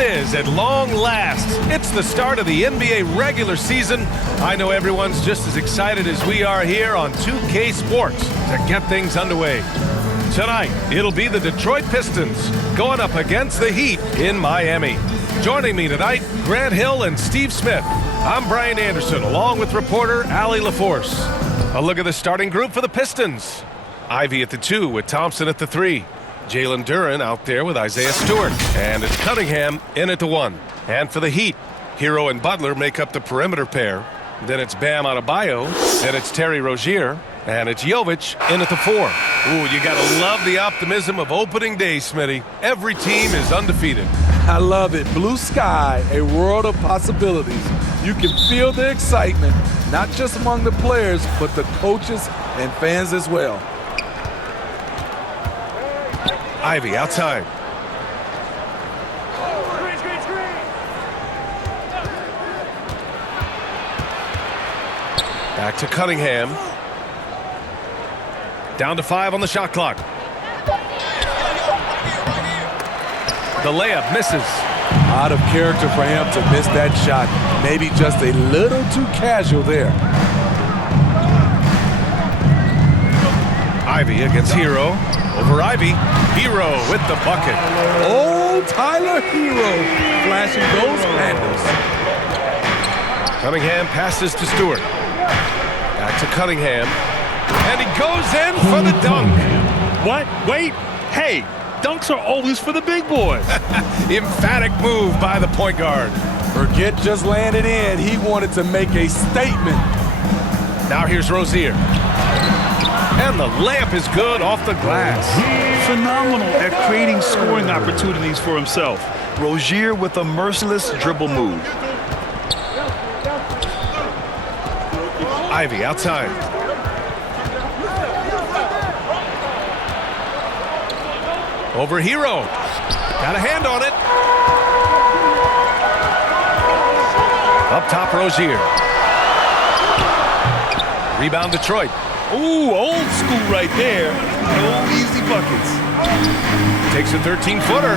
it is at long last. It's the start of the NBA regular season. I know everyone's just as excited as we are here on 2K Sports to get things underway. Tonight, it'll be the Detroit Pistons going up against the Heat in Miami. Joining me tonight, Grant Hill and Steve Smith. I'm Brian Anderson, along with reporter Allie LaForce. A look at the starting group for the Pistons. Ivy at the 2 with Thompson at the 3. Jalen Duren out there with Isaiah Stewart. And it's Cunningham in at the 1. And for the Heat, Hero and Butler make up the perimeter pair. Then it's Bam Adebayo. Then it's Terry Rozier. And it's Jovic in at the 4. Ooh, you gotta love the optimism of opening day, Smitty. Every team is undefeated. I love it. Blue sky, a world of possibilities. You can feel the excitement, not just among the players, but the coaches and fans as well. Ivy outside. Back to Cunningham. Down to 5 on the shot clock. The layup misses. Out of character for him to miss that shot. Maybe just a little too casual there. Ivy against Hero. Over Ivy. Hero with the bucket. Oh, Tyler Hero flashing those handles. Cunningham passes to Stewart. Back to Cunningham. And he goes in for the dunk. What? Wait. Hey, dunks are always for the big boys. Emphatic move by the point guard. Forget just laying it in. He wanted to make a statement. Now here's Rozier. And the layup is good off the glass. Phenomenal at creating scoring opportunities for himself. Rozier with a merciless dribble move. Ivy outside. Over Hero. Got a hand on it. Up top, Rozier. Rebound, Detroit. Ooh, old school right there. No easy buckets. Takes a 13-footer.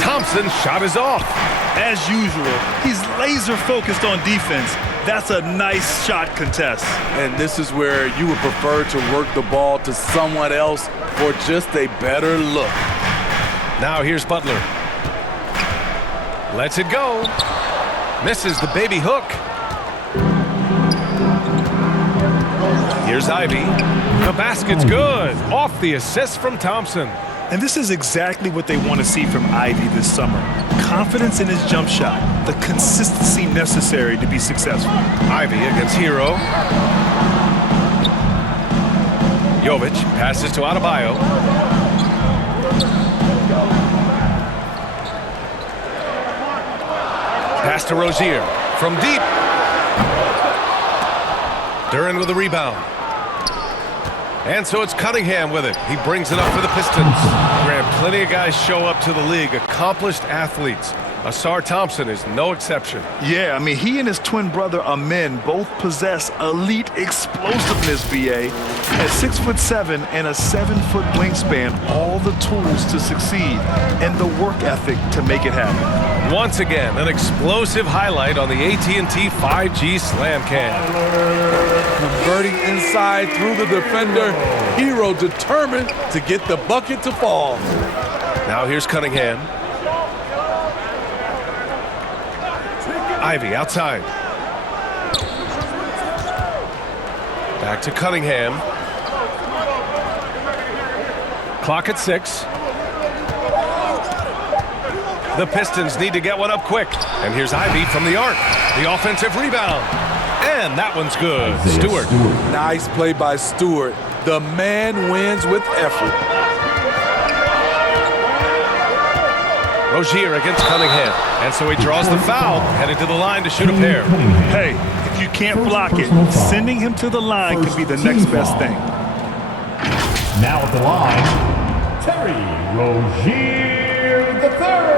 Thompson's shot is off. As usual, he's laser focused on defense. That's a nice shot contest. And this is where you would prefer to work the ball to someone else for just a better look. Now here's Butler. Lets it go. Misses the baby hook. Here's Ivy. The basket's good. Off the assist from Thompson. And this is exactly what they want to see from Ivy this summer. Confidence in his jump shot. The consistency necessary to be successful. Ivy against Hero. Jovic passes to Adebayo. Pass to Rozier from deep. Duren with a rebound. And so it's Cunningham with it. He brings it up for the Pistons. Grant, plenty of guys show up to the league, accomplished athletes. Asar Thompson is no exception. Yeah, I mean, he and his twin brother Amin both possess elite explosiveness, BA. At 6'7" and a 7-foot wingspan, all the tools to succeed and the work ethic to make it happen. Once again, an explosive highlight on the AT&T 5G Slam Cam. Converting inside through the defender. Hero determined to get the bucket to fall. Now here's Cunningham. Ivy outside. Back to Cunningham. Clock at 6. The Pistons need to get one up quick. And here's Ivy from the arc. The offensive rebound. And that one's good. Stewart. Nice play by Stewart. The man wins with effort. Rozier against Cunningham. And so he draws the foul, headed to the line to shoot a pair. Hey, if you can't block it, sending him to the line could be the next best thing. Now at the line, Terry Rozier the third.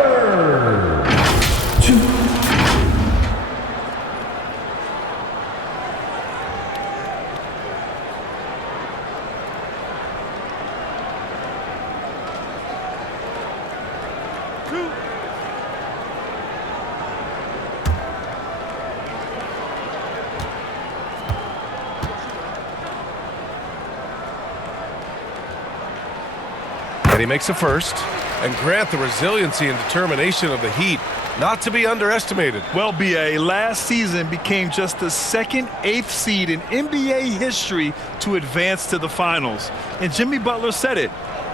And he makes a first. And Grant, the resiliency and determination of the Heat, not to be underestimated. Well, BA, last season became just the second 8th seed in NBA history to advance to the finals. And Jimmy Butler said it.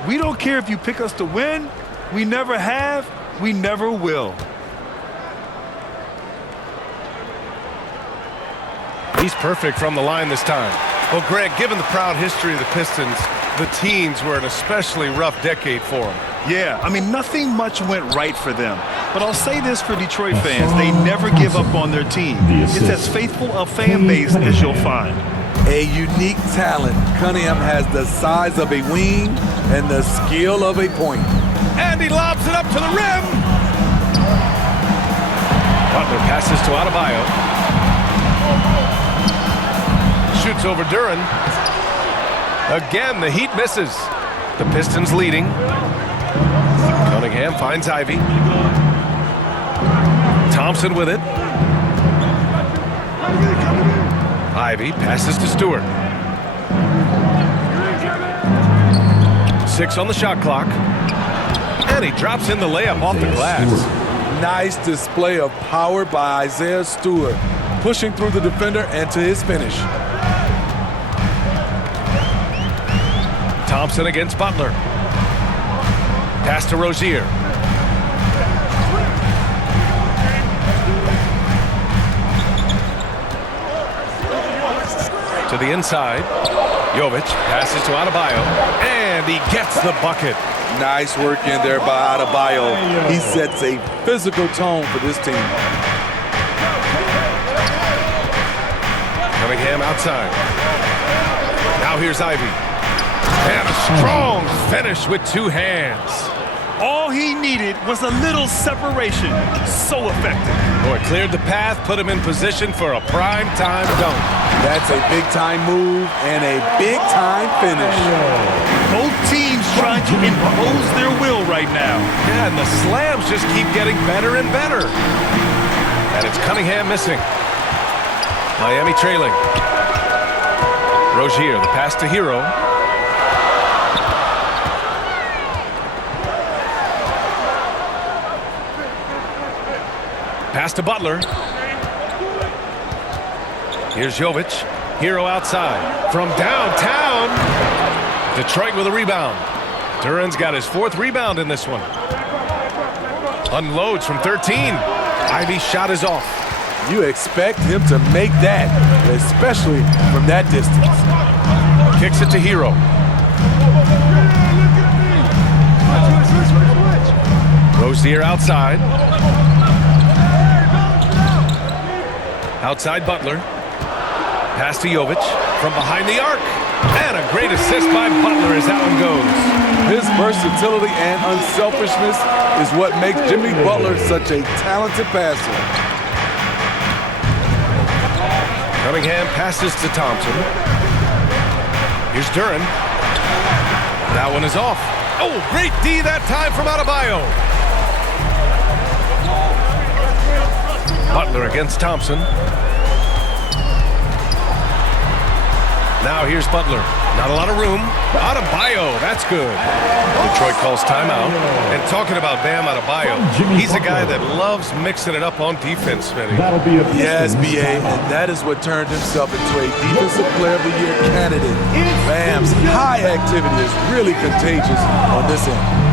We don't care if you pick us to win. We never have. We never will. He's perfect from the line this time. Well, Greg, given the proud history of the Pistons, the teens were an especially rough decade for them. Yeah, I mean, nothing much went right for them. But I'll say this for Detroit fans, they never give up on their team. It's as faithful a fan base as you'll find. A unique talent. Cunningham has the size of a wing and the skill of a point. And he lobs it up to the rim. Butler passes to Adebayo. Shoots over Duran. Again, the Heat misses. The Pistons leading. Cunningham finds Ivy. Thompson with it. Ivy passes to Stewart. 6 on the shot clock. And he drops in the layup off the glass. Nice display of power by Isaiah Stewart, pushing through the defender and to his finish. Thompson against Butler. Pass to Rozier. To the inside. Jovic passes to Adebayo. And he gets the bucket. Nice work in there by Adebayo. He sets a physical tone for this team. Cunningham outside. Now here's Ivy. And a strong finish with 2 hands. All he needed was a little separation. So effective. Boy, cleared the path, put him in position for a prime-time dunk. That's a big-time move and a big-time finish. Both teams trying to impose their will right now. Yeah, and the slams just keep getting better and better. And it's Cunningham missing. Miami trailing. Rozier, the pass to Hero. Pass to Butler. Here's Jovic. Hero outside. From downtown. Detroit with a rebound. Duran's got his 4th rebound in this one. Unloads from 13. Ivy's shot is off. You expect him to make that, especially from that distance. Kicks it to Hero. Rozier outside. Outside Butler. Pass to Jovic from behind the arc. And a great assist by Butler as that one goes. His versatility and unselfishness is what makes Jimmy Butler such a talented passer. Cunningham passes to Thompson. Here's Duran. That one is off. Oh, great D that time from Adebayo. Butler against Thompson. Now here's Butler. Not a lot of room. Adebayo, that's good. Detroit calls timeout. And talking about Bam Adebayo, he's a guy that loves mixing it up on defense, Smitty. Yes, BA, and that is what turned himself into a Defensive Player of the Year candidate. Bam's high activity is really contagious on this end.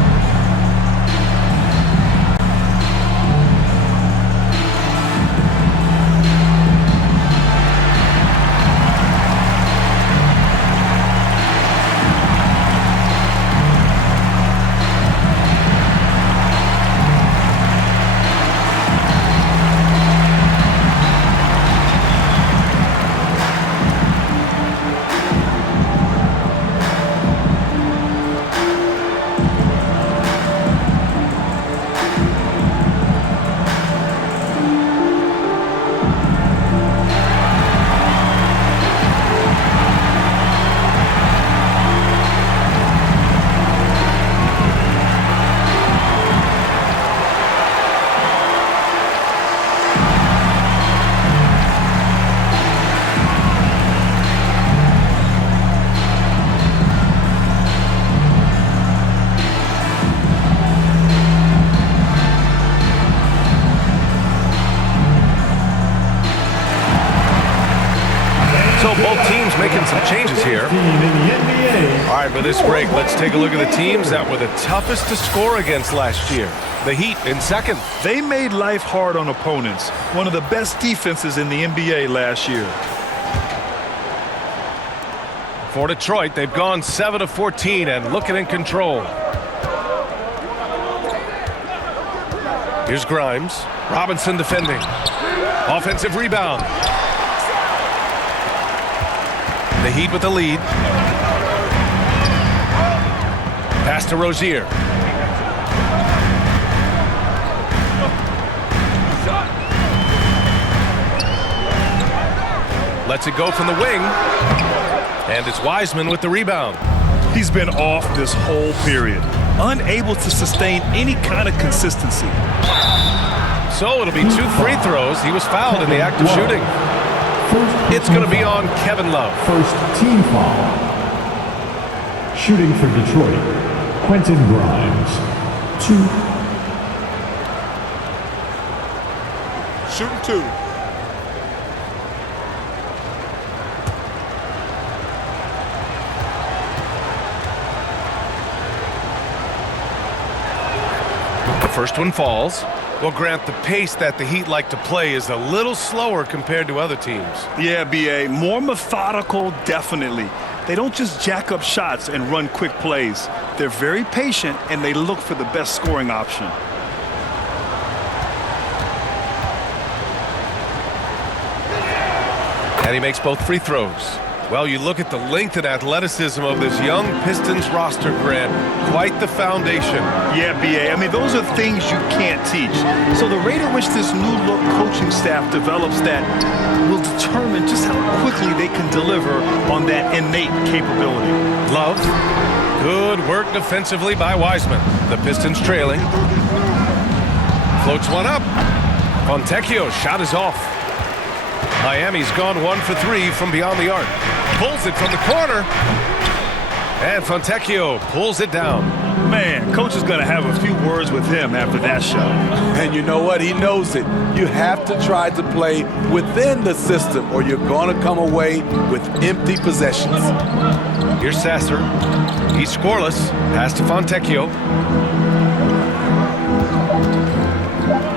So both teams making some changes here. All right, for this break, let's take a look at the teams that were the toughest to score against last year. The Heat in second. They made life hard on opponents. One of the best defenses in the NBA last year. For Detroit, they've gone 7 of 14 and looking in control. Here's Grimes. Robinson defending. Offensive rebound. The Heat with the lead. Pass to Rozier. Lets it go from the wing. And it's Wiseman with the rebound. He's been off this whole period, unable to sustain any kind of consistency. So it'll be 2 free throws. He was fouled in the act of shooting. It's going to be on Kevin Love. First team foul. Shooting for Detroit, Quentin Grimes. 2. Shooting 2. The first one falls. Well, Grant, the pace that the Heat like to play is a little slower compared to other teams. Yeah, B.A., more methodical, definitely. They don't just jack up shots and run quick plays. They're very patient, and they look for the best scoring option. And he makes both free throws. Well, you look at the length and athleticism of this young Pistons roster, Grant. Quite the foundation. Yeah, B.A., I mean, those are things you can't teach. So the rate at which this new-look coaching staff develops that will determine just how quickly they can deliver on that innate capability. Love. Good work defensively by Wiseman. The Pistons trailing. Floats one up. Fontecchio's shot is off. Miami's gone 1 for 3 from beyond the arc. Pulls it from the corner. And Fontecchio pulls it down. Man, coach is going to have a few words with him after that shot. And you know what? He knows it. You have to try to play within the system or you're going to come away with empty possessions. Here's Sasser. He's scoreless. Pass to Fontecchio.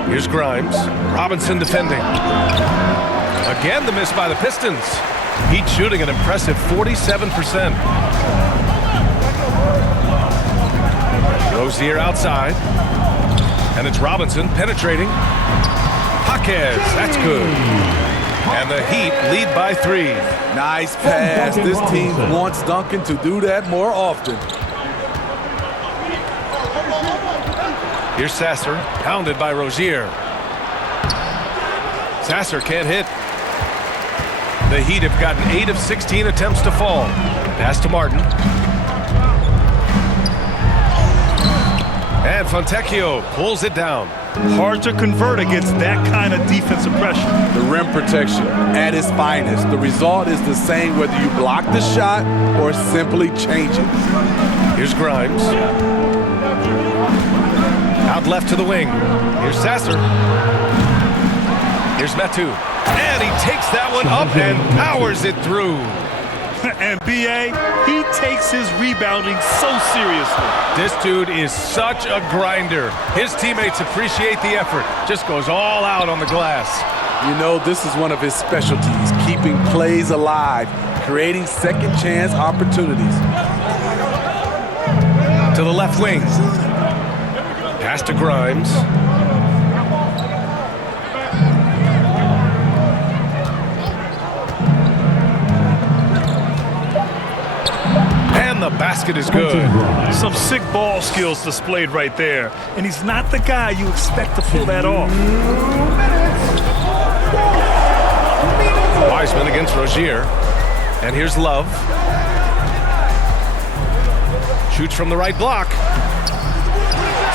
Here's Grimes. Robinson defending. Again, the miss by the Pistons. Heat shooting an impressive 47%. Rozier outside. And it's Robinson penetrating. Jaquez, that's good. And the Heat lead by 3. Nice pass. This team wants Duncan to do that more often. Here's Sasser, pounded by Rozier. Sasser can't hit. The Heat have gotten 8 of 16 attempts to fall. Pass to Martin. And Fontecchio pulls it down. Hard to convert against that kind of defensive pressure. The rim protection at its finest. The result is the same whether you block the shot or simply change it. Here's Grimes. Out left to the wing. Here's Sasser. Here's Metu. And he takes that one up and powers it through. And B.A., he takes his rebounding so seriously. This dude is such a grinder. His teammates appreciate the effort. Just goes all out on the glass. You know, this is one of his specialties, keeping plays alive, creating second chance opportunities. To the left wing. Pass to Grimes. The basket is good. Some sick ball skills displayed right there. And he's not the guy you expect to pull that off. Wiseman against Rozier. And here's Love. Shoots from the right block.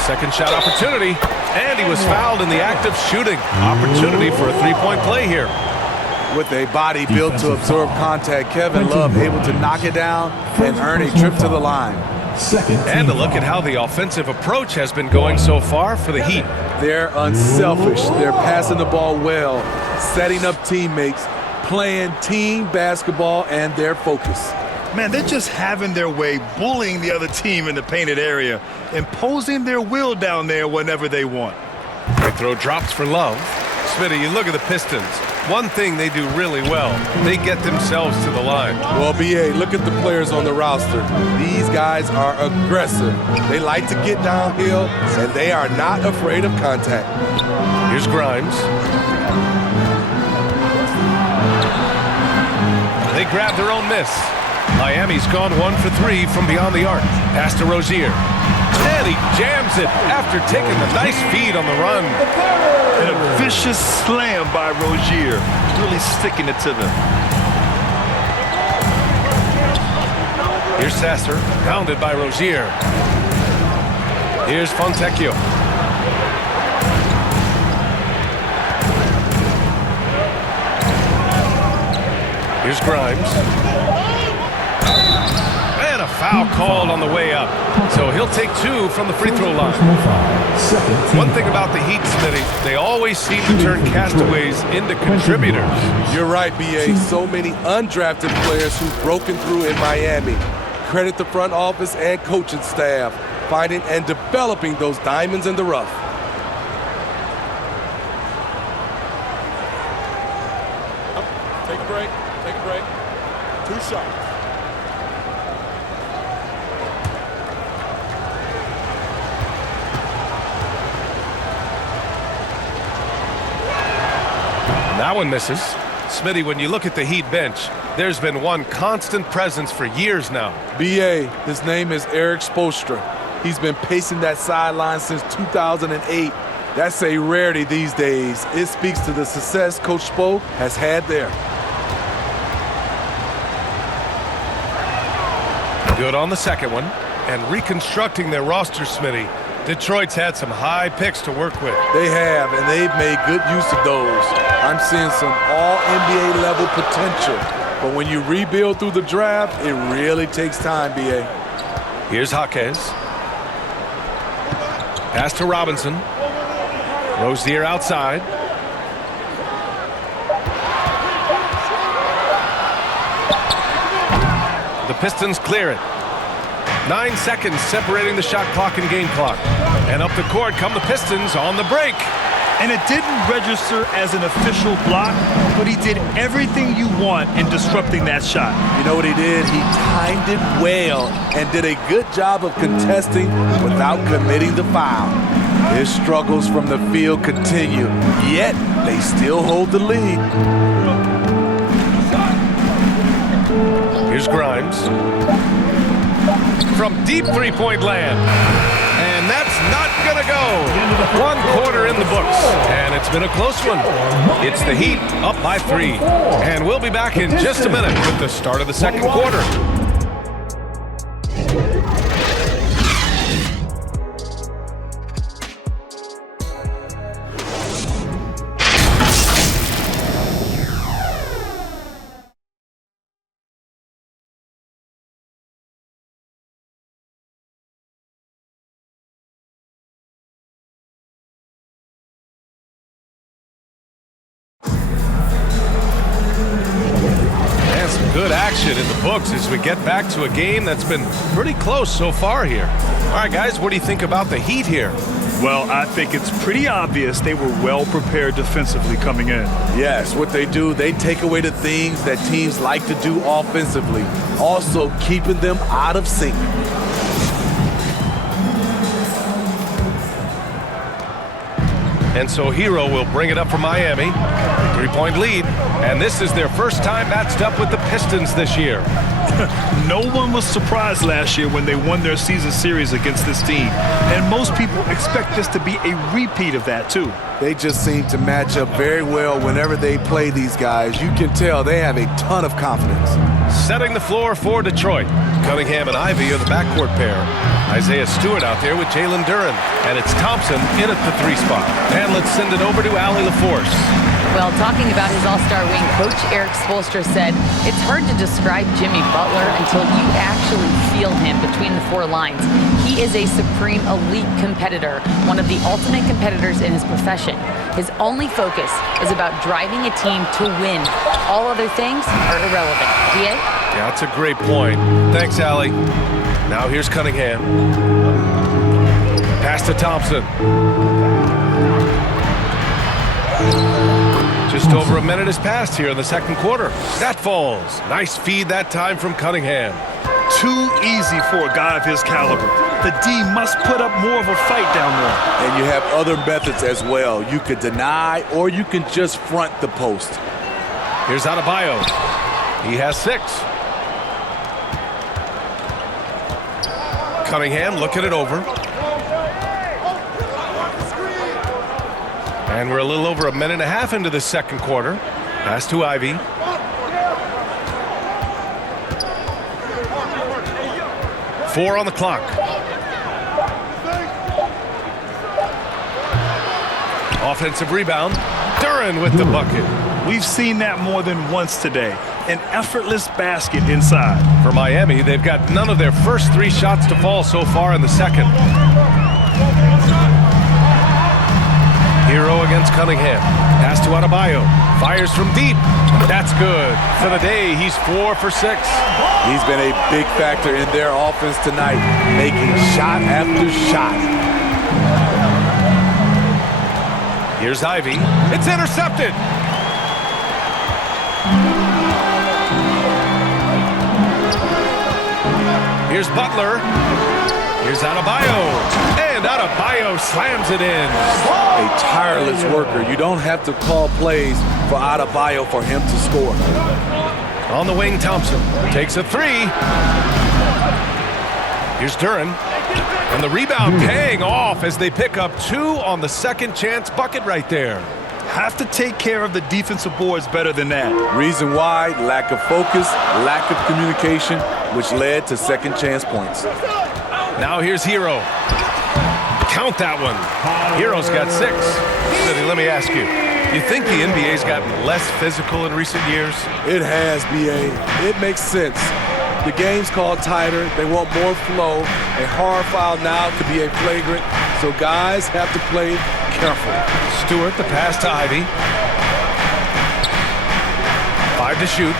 Second shot opportunity. And he was fouled in the act of shooting. Opportunity for a three-point play here. With a body built to absorb contact, Kevin Love able to knock it down and earn a trip to the line. And a look at how the offensive approach has been going so far for the Heat. They're unselfish. They're passing the ball well, setting up teammates, playing team basketball and their focus. Man, they're just having their way, bullying the other team in the painted area, imposing their will down there whenever they want. They throw drops for Love. Smitty, you look at the Pistons. One thing they do really well, they get themselves to the line. Well, B.A., look at the players on the roster. These guys are aggressive. They like to get downhill, and they are not afraid of contact. Here's Grimes. They grab their own miss. Miami's gone 1 for 3 from beyond the arc. Pass to Rozier. And he jams it after taking the nice feed on the run. And a vicious slam by Rozier, really sticking it to them. Here's Sasser, pounded by Rozier. Here's Fontecchio. Here's Grimes. And a foul called on the way up. So he'll take 2 from the free throw line. One thing about the Heat, Smitty, they always seem to turn castaways into contributors. You're right, B.A. So many undrafted players who've broken through in Miami. Credit the front office and coaching staff, finding and developing those diamonds in the rough. Take a break. Take a break. 2 shots. That one misses. Smitty, when you look at the Heat bench, there's been one constant presence for years now. B.A., his name is Eric Spoelstra. He's been pacing that sideline since 2008. That's a rarity these days. It speaks to the success Coach Spo has had there. Good on the second one. And reconstructing their roster, Smitty, Detroit's had some high picks to work with. They have, and they've made good use of those. I'm seeing some all-NBA level potential. But when you rebuild through the draft, it really takes time, B.A. Here's Jaquez. Pass to Robinson. Rozier outside. The Pistons clear it. 9 seconds separating the shot clock and game clock. And up the court come the Pistons on the break. And it didn't register as an official block, but he did everything you want in disrupting that shot. You know what he did? He timed it well and did a good job of contesting without committing the foul. His struggles from the field continue, yet they still hold the lead. Here's Grimes. From deep three-point land. And that's not gonna go. 1 quarter in the books, and it's been a close one. It's the Heat up by 3. And we'll be back in just a minute with the start of the second quarter. Good action in the books as we get back to a game that's been pretty close so far here. All right, guys, what do you think about the Heat here? Well, I think it's pretty obvious they were well prepared defensively coming in. Yes, what they do, they take away the things that teams like to do offensively, also keeping them out of sync. And so Hero will bring it up for Miami. 3-point lead. And this is their first time matched up with the Pistons this year. No one was surprised last year when they won their season series against this team. And most people expect this to be a repeat of that, too. They just seem to match up very well whenever they play these guys. You can tell they have a ton of confidence. Setting the floor for Detroit. Cunningham and Ivy are the backcourt pair. Isaiah Stewart out there with Jalen Duren. And it's Thompson in at the 3 spot. And let's send it over to Allie LaForce. Well, talking about his all-star wing, Coach Eric Spoelstra said, it's hard to describe Jimmy Butler until you actually feel him between the four lines. He is a supreme elite competitor, one of the ultimate competitors in his profession. His only focus is about driving a team to win. All other things are irrelevant. DA? Yeah, that's a great point. Thanks, Allie. Now here's Cunningham. Pass to Thompson. Just over a minute has passed here in the second quarter. That falls. Nice feed that time from Cunningham. Too easy for a guy of his caliber. The D must put up more of a fight down there. And you have other methods as well. You could deny or you can just front the post. Here's Adebayo. He has 6. Cunningham looking it over. And we're a little over a minute and a half into the second quarter. Pass to Ivy. Four on the clock. Offensive rebound. Duren with the bucket. We've seen that more than once today. An effortless basket inside. For Miami, they've got none of their first 3 shots to fall so far in the second. Hero against Cunningham. Pass to Adebayo. Fires from deep. That's good. For the day, he's 4 for 6. He's been a big factor in their offense tonight, making shot after shot. Here's Ivy. It's intercepted. Here's Butler. Here's Adebayo. And Adebayo slams it in. A tireless worker. You don't have to call plays for Adebayo for him to score. On the wing, Thompson takes a 3. Here's Duren. And the rebound paying off as they pick up 2 on the second chance bucket right there. Have to take care of the defensive boards better than that. Reason why, lack of focus, lack of communication, which led to second chance points. Now here's Hero. Count that one. Hero's got 6. Sidney, let me ask you. You think the NBA's gotten less physical in recent years? It has, B.A. It makes sense. The game's called tighter. They want more flow. A hard foul now could be a flagrant, so guys have to play carefully. Stewart, the pass to Ivy. 5 to shoot.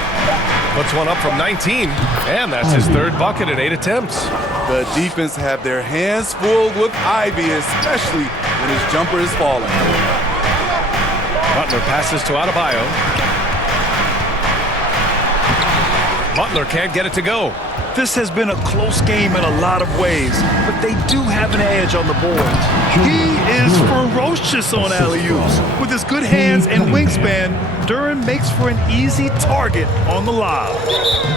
Puts one up from 19, and that's his 3rd bucket in 8 attempts. The defense have their hands full with Ivy, especially when his jumper is falling. Butler passes to Adebayo. Butler can't get it to go. This has been a close game in a lot of ways, but they do have an edge on the boards. He is ferocious on alley-oops. With his good hands and wingspan, Duren makes for an easy target on the lob.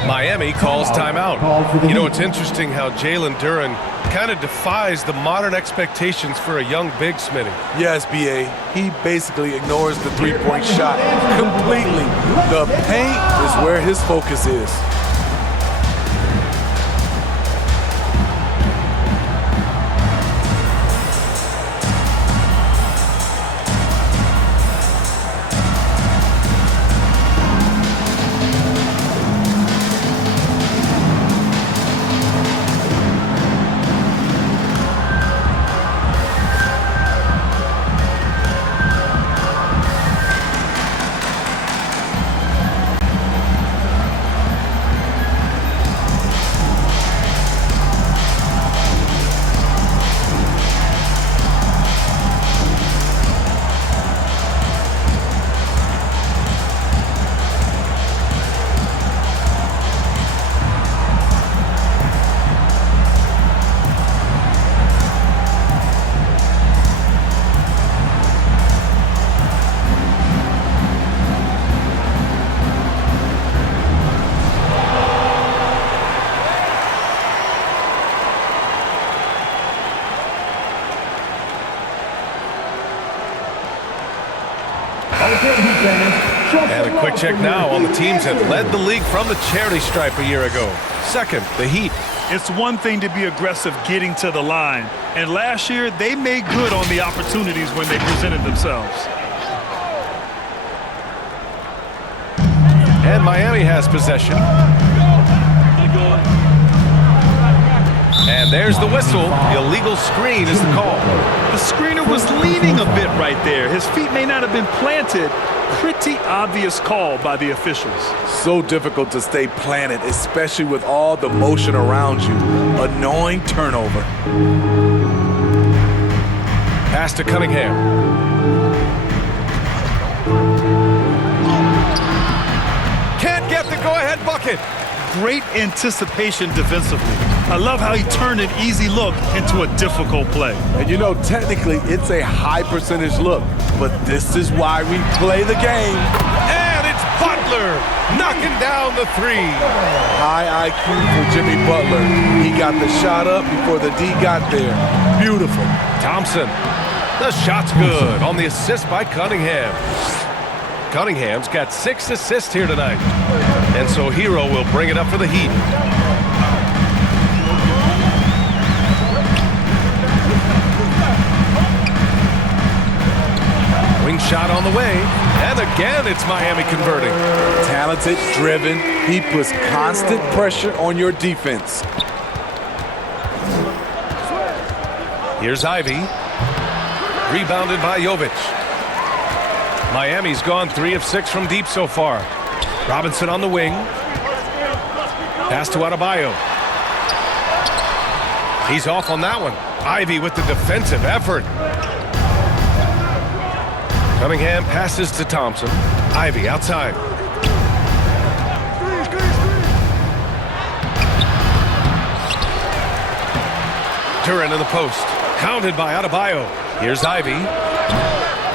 Miami calls timeout. You know, it's interesting how Jalen Duren kind of defies the modern expectations for a young big, Smitty. Yes, B.A. He basically ignores the three-point shot completely. The paint is where his focus is. And a quick check now on the teams that led the league from the charity stripe a year ago. Second, the Heat. It's one thing to be aggressive getting to the line, and last year they made good on the opportunities when they presented themselves. And Miami has possession. And there's the whistle. The illegal screen is the call. The screener was leaning a bit right there. His feet may not have been planted. Pretty obvious call by the officials. So difficult to stay planted, especially with all the motion around you. Annoying turnover. Pass to Cunningham. Can't get the go-ahead bucket. Great anticipation defensively. I love how he turned an easy look into a difficult play. And you know, technically, it's a high percentage look, but this is why we play the game. And it's Butler knocking down the three. High IQ for Jimmy Butler. He got the shot up before the D got there. Beautiful. Thompson. The shot's good on the assist by Cunningham. Cunningham's got 6 assists here tonight. And so Hero will bring it up for the Heat. Wing shot on the way. And again, it's Miami converting. Talented, driven. He puts constant pressure on your defense. Here's Ivy. Rebounded by Jovic. Miami's gone 3 of 6 from deep so far. Robinson on the wing. Pass to Adebayo. He's off on that one. Ivy with the defensive effort. Cunningham passes to Thompson. Ivy outside. Duran in the post. Counted by Adebayo. Here's Ivy.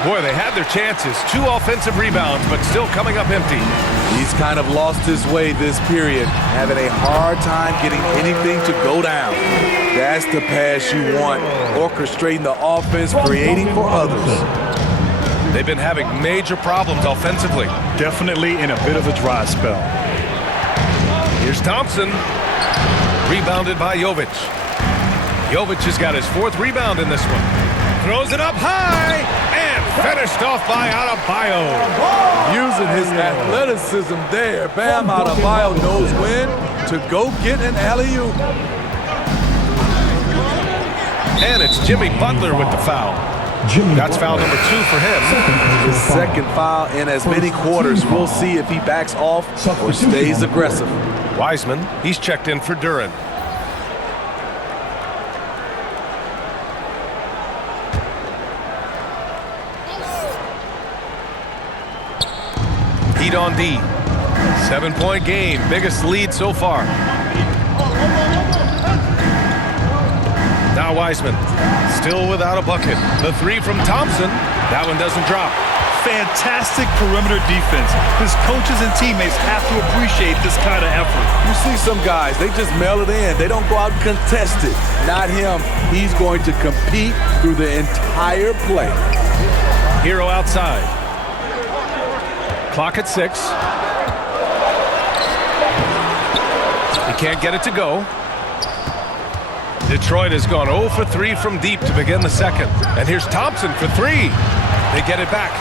Boy, they had their chances. 2 offensive rebounds, but still coming up empty. He's kind of lost his way this period, having a hard time getting anything to go down. That's the pass you want, orchestrating the offense, creating for others. They've been having major problems offensively. Definitely in a bit of a dry spell. Here's Thompson. Rebounded by Jovic. Jovic has got his 4th rebound in this one. Throws it up high and finished off by Adebayo. Using his athleticism there, Bam Adebayo knows when to go get an alley-oop. And it's Jimmy Butler with the foul. That's foul number 2 for him. His 2nd foul in as many quarters. We'll see if he backs off or stays aggressive. Wiseman, he's checked in for Duran. Heat on D. 7-point game. Biggest lead so far. Now Wiseman. Still without a bucket. The 3 from Thompson. That one doesn't drop. Fantastic perimeter defense. His coaches and teammates have to appreciate this kind of effort. You see some guys, they just mail it in. They don't go out and contest it. Not him. He's going to compete through the entire play. Hero outside. Clock at 6. He can't get it to go. Detroit has gone 0 for 3 from deep to begin the second. And here's Thompson for 3. They get it back.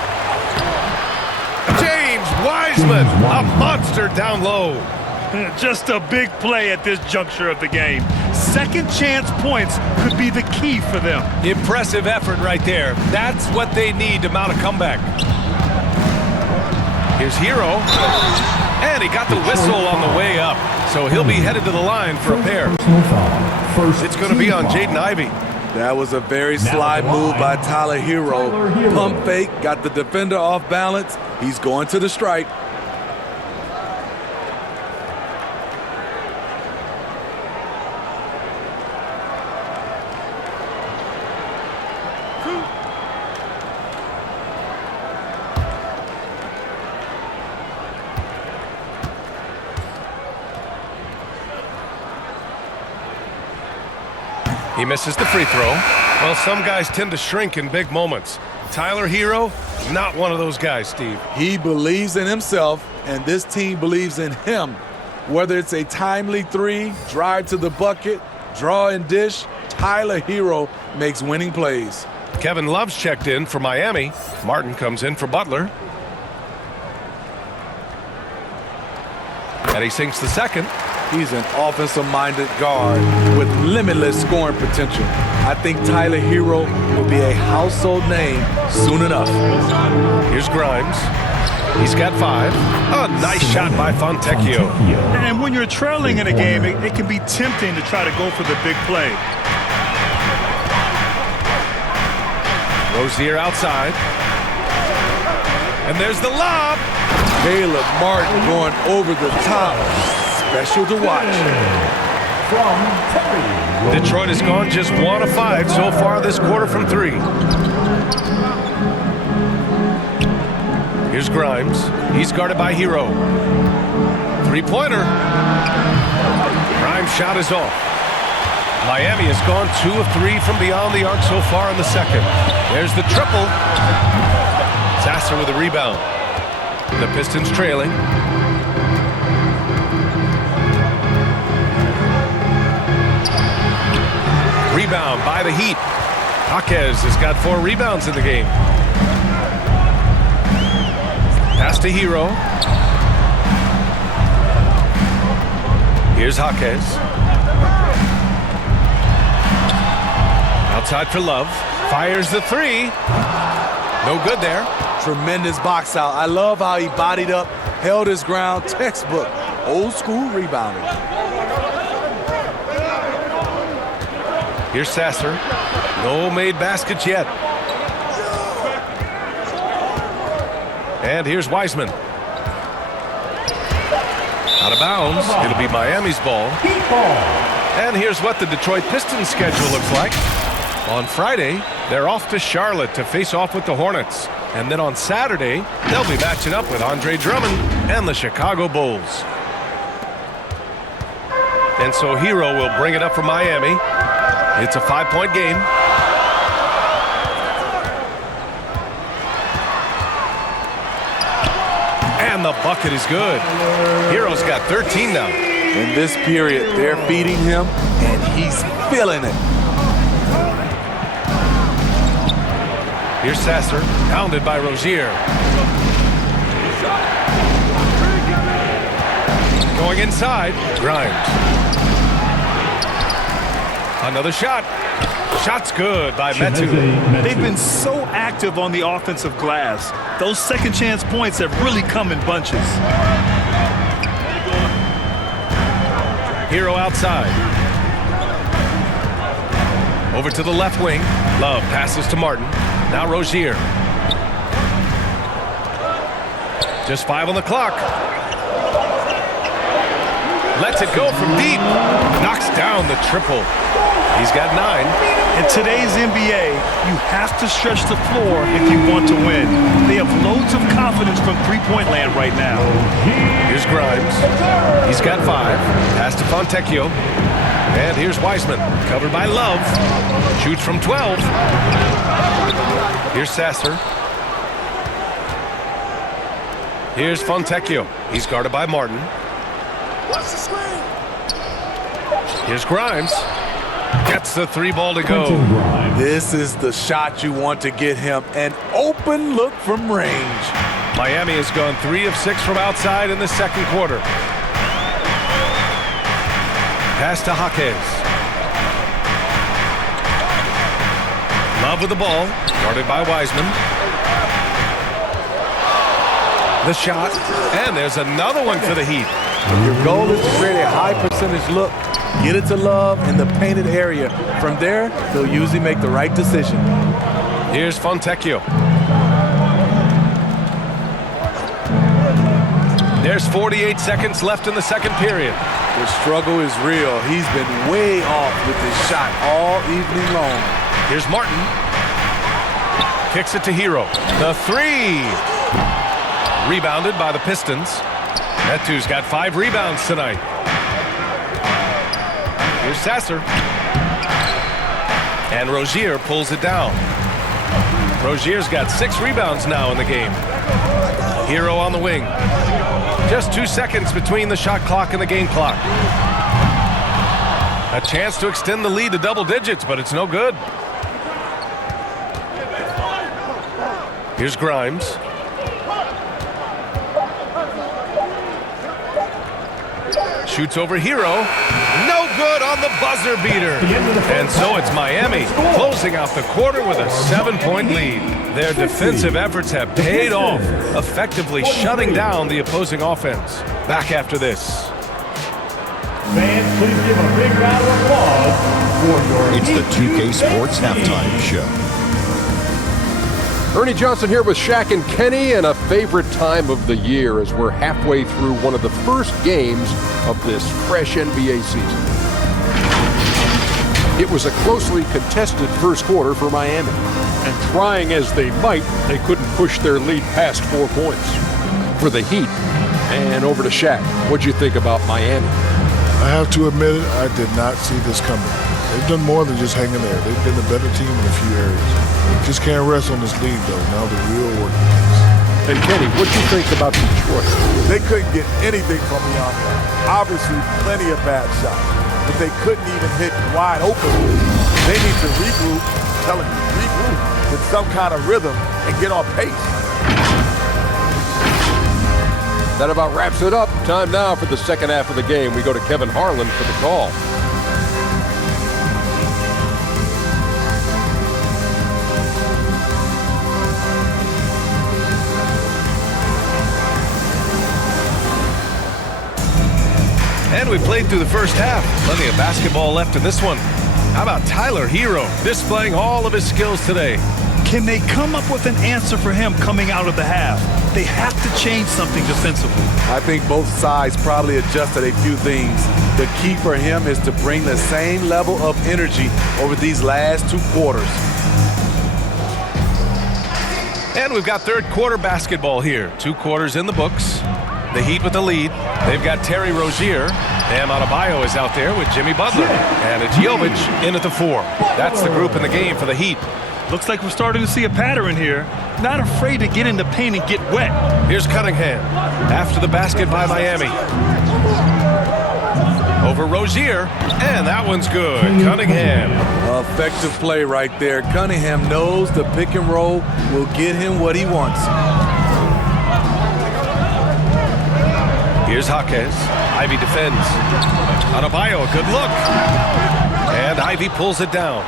James Wiseman, a monster down low. Just a big play at this juncture of the game. Second chance points could be the key for them. Impressive effort right there. That's what they need to mount a comeback. Here's Hero. And he got the whistle on the way up. So he'll be headed to the line for a pair. It's going to be on Jaden Ivey. That was a very sly move by Tyler Hero. Pump fake, got the defender off balance. He's going to the stripe. He misses the free throw. Well, some guys tend to shrink in big moments. Tyler Hero, not one of those guys, Steve. He believes in himself, and this team believes in him. Whether it's a timely 3, drive to the bucket, draw and dish, Tyler Hero makes winning plays. Kevin Love's checked in for Miami. Martin comes in for Butler. And he sinks the second. He's an offensive-minded guard with limitless scoring potential. I think Tyler Hero will be a household name soon enough. Here's Grimes. He's got 5. A nice shot by Fontecchio. And when you're trailing in a game, it can be tempting to try to go for the big play. Rozier outside. And there's the lob. Caleb Martin going over the top. Special to watch. Detroit has gone just 1 of 5 so far this quarter from 3. Here's Grimes. He's guarded by Hero. 3-pointer. Grimes' shot is off. Miami has gone 2 of 3 from beyond the arc so far in the second. There's the triple. Sasser with a rebound. The Pistons trailing. Rebound by the Heat. Jaquez has got 4 rebounds in the game. Pass to Hero. Here's Jaquez. Outside for Love. Fires the 3. No good there. Tremendous box out. I love how he bodied up, held his ground. Textbook. Old school rebounding. Here's Sasser. No made baskets yet. And here's Wiseman. Out of bounds. It'll be Miami's ball. And here's what the Detroit Pistons schedule looks like. On Friday, they're off to Charlotte to face off with the Hornets. And then on Saturday, they'll be matching up with Andre Drummond and the Chicago Bulls. And so Hero will bring it up for Miami. It's a 5-point game. And the bucket is good. Hero's got 13 now. In this period, they're feeding him, and he's feeling it. Here's Sasser, pounded by Rozier. Going inside, Grimes. Another shot. Shot's good by Metu. They've been so active on the offensive glass. Those second chance points have really come in bunches. Hero outside. Over to the left wing. Love passes to Martin. Now Rozier. Just 5 on the clock. Lets it go from deep. Knocks down the triple. He's got 9. In today's NBA, you have to stretch the floor if you want to win. They have loads of confidence from three-point land right now. Here's Grimes. He's got 5. Pass to Fontecchio. And here's Wiseman, covered by Love. Shoots from 12. Here's Sasser. Here's Fontecchio. He's guarded by Martin. Here's Grimes. Gets the 3 ball to go. This is the shot you want to get him. An open look from range. Miami has gone 3 of 6 from outside in the second quarter. Pass to Jaquez. Love with the ball. Guarded by Wiseman. The shot. And there's another one for the Heat. Your goal is to create a high percentage look. Get it to Love in the painted area. From there, they'll usually make the right decision. Here's Fontecchio. There's 48 seconds left in the second period. The struggle is real. He's been way off with his shot all evening long. Here's Martin. Kicks it to Hero. The 3. Rebounded by the Pistons. Metu's got 5 rebounds tonight. Here's Sasser. And Rozier pulls it down. Rozier's got 6 rebounds now in the game. Hero on the wing. Just 2 seconds between the shot clock and the game clock. A chance to extend the lead to double digits, but it's no good. Here's Grimes. Shoots over Hero. No good on the buzzer beater. And so it's Miami closing out the quarter with a 7-point lead. Their defensive efforts have paid off, effectively shutting down the opposing offense. Back after this. Fans, please give a big round of applause for your... It's the 2K Sports Halftime Show. Ernie Johnson here with Shaq and Kenny, and a favorite time of the year as we're halfway through one of the first games of this fresh NBA season. It was a closely contested first quarter for Miami, and trying as they might, they couldn't push their lead past 4 points. For the Heat, and over to Shaq, what'd you think about Miami? I have to admit it, I did not see this coming. They've done more than just hanging there. They've been the better team in a few areas. Just can't rest on this lead, though. Now the real work begins. And Kenny, what'd you think about Detroit? They couldn't get anything from Miami. Obviously, plenty of bad shots, but they couldn't even hit wide open. They need to regroup, with some kind of rhythm and get on pace. That about wraps it up. Time now for the second half of the game. We go to Kevin Harlan for the call. And we played through the first half. Plenty of basketball left in this one. How about Tyler Hero displaying all of his skills today? Can they come up with an answer for him coming out of the half? They have to change something defensively. I think both sides probably adjusted a few things. The key for him is to bring the same level of energy over these last 2 quarters. And we've got third quarter basketball here. 2 quarters in the books. The Heat with the lead. They've got Terry Rozier. Bam Adebayo is out there with Jimmy Butler. And it's Jovic in at the 4. That's the group in the game for the Heat. Looks like we're starting to see a pattern here. Not afraid to get in the paint and get wet. Here's Cunningham. After the basket by Miami. Over Rozier. And that one's good. Cunningham. Effective play right there. Cunningham knows the pick and roll will get him what he wants. Here's Jaquez. Ivy defends. Adebayo, a good look. And Ivy pulls it down.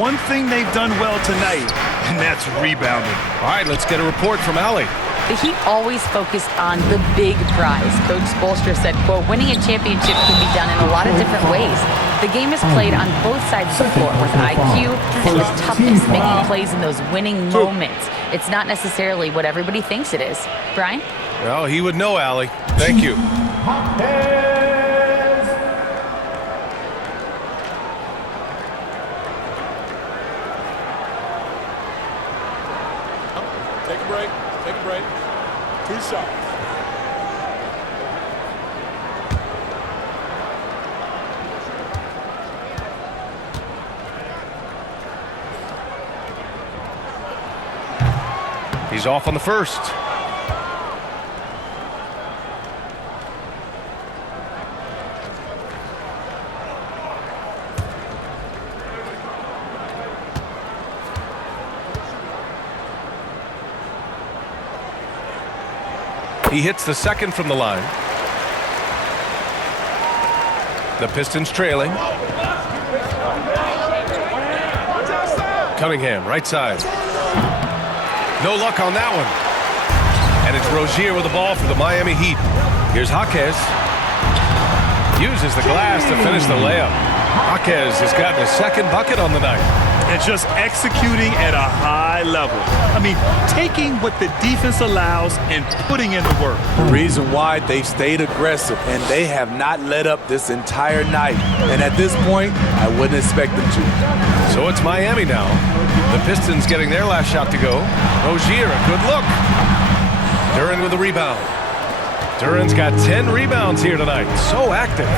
One thing they've done well tonight, and that's rebounding. All right, let's get a report from Allie. The Heat always focused on the big prize. Coach Spoelstra said, quote, winning a championship can be done in a lot of different ways. The game is played on both sides of the floor with IQ and with toughness, making plays in those winning moments. It's not necessarily what everybody thinks it is. Brian? Well, he would know, Allie. Thank you. Take a break. Take a break. 2 shots. He's off on the first. He hits the second from the line. The Pistons trailing. Cunningham, right side. No luck on that one. And it's Rozier with the ball for the Miami Heat. Here's Jaquez. Uses the glass to finish the layup. Jaquez has gotten his second bucket on the night. And just executing at a high level. I mean, taking what the defense allows and putting in the work. The reason why they've stayed aggressive, and they have not let up this entire night. And at this point, I wouldn't expect them to. So it's Miami now. The Pistons getting their last shot to go. Rozier, a good look. Duren with the rebound. Duren's got 10 rebounds here tonight. So active.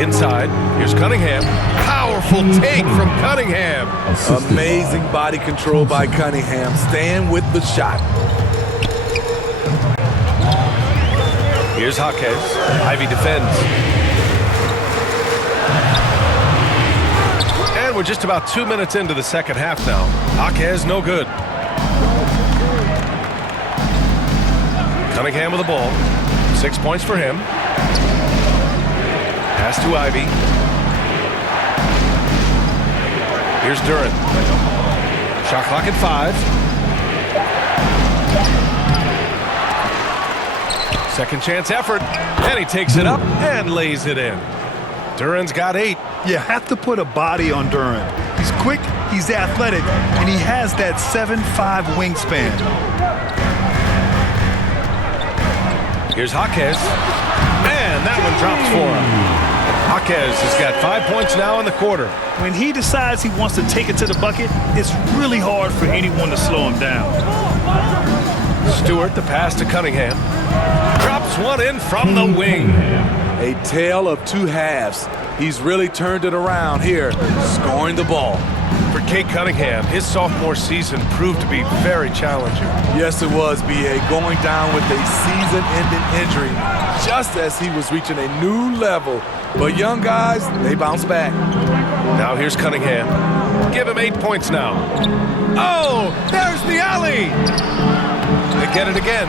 Inside, here's Cunningham. Powerful take from Cunningham. Amazing body control by Cunningham. Staying with the shot. Here's Jaquez. Ivy defends. And we're just about 2 minutes into the second half now. Jaquez no good. Cunningham with the ball. 6 points for him. Pass to Ivy. Here's Duren. Shot clock at 5. Second chance effort. And he takes it up and lays it in. Duren's got 8. You have to put a body on Duren. He's quick, he's athletic, and he has that 7'5" wingspan. Here's Jaquez. Man, that one drops for him. Jaquez has got 5 points now in the quarter. When he decides he wants to take it to the bucket, it's really hard for anyone to slow him down. Stewart, the pass to Cunningham. Drops one in from the wing. A tale of two halves. He's really turned it around here, scoring the ball. For Kate Cunningham, his sophomore season proved to be very challenging. Yes, it was, B.A. Going down with a season-ending injury just as he was reaching a new level. But young guys, they bounce back. Now here's Cunningham. Give him 8 points now. Oh, there's the alley. They get it again.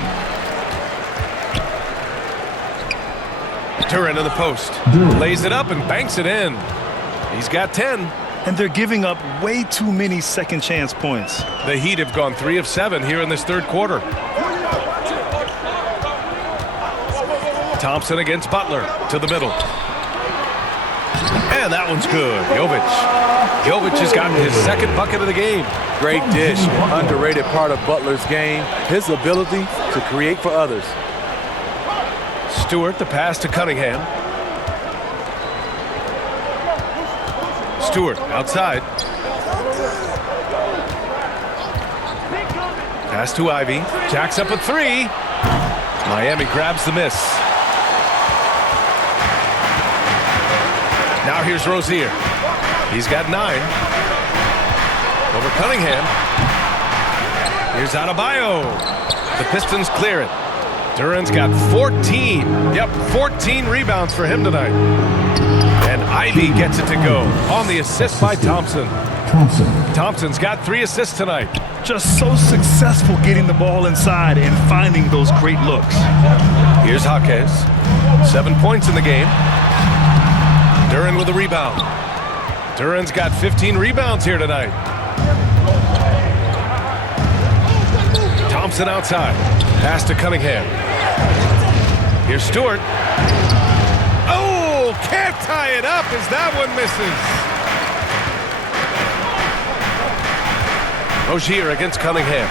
Duren in the post. Lays it up and banks it in. He's got 10. And they're giving up way too many second chance points. The Heat have gone 3 of 7 here in this third quarter. Thompson against Butler to the middle. And that one's good. Jovic has gotten his second bucket of the game. Great dish. Underrated part of Butler's game. His ability to create for others. Stewart, the pass to Cunningham. Stewart outside. Pass to Ivy. Jacks up a 3. Miami grabs the miss. Now here's Rozier. He's got 9. Over Cunningham. Here's Adebayo. The Pistons clear it. Duren's got 14. Yep, 14 rebounds for him tonight. And Ivy gets it to go on the assist by Thompson. Thompson's got 3 assists tonight. Just so successful getting the ball inside and finding those great looks. Here's Jaquez. 7 points in the game. Duren with a rebound. Duren's got 15 rebounds here tonight. Thompson outside. Pass to Cunningham. Here's Stewart. Oh, can't tie it up as that one misses. Rozier against Cunningham.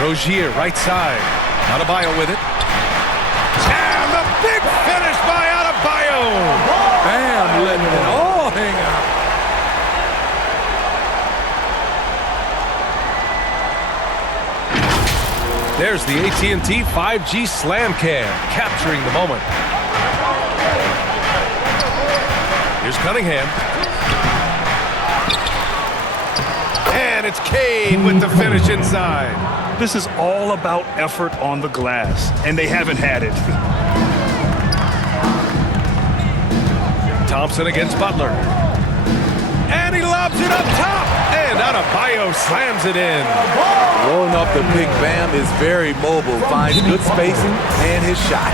Rozier, right side. Adebayo with it. And the big finish by Adebayo. Bam, letting it all hang out. There's the AT&T 5G Slam Cam, capturing the moment. Here's Cunningham. And it's Cade with the finish inside. This is all about effort on the glass, and they haven't had it. Thompson against Butler. And he lobs it up top. And Adebayo slams it in. Rolling off the pick, Bam is very mobile, finds good spacing and his shot.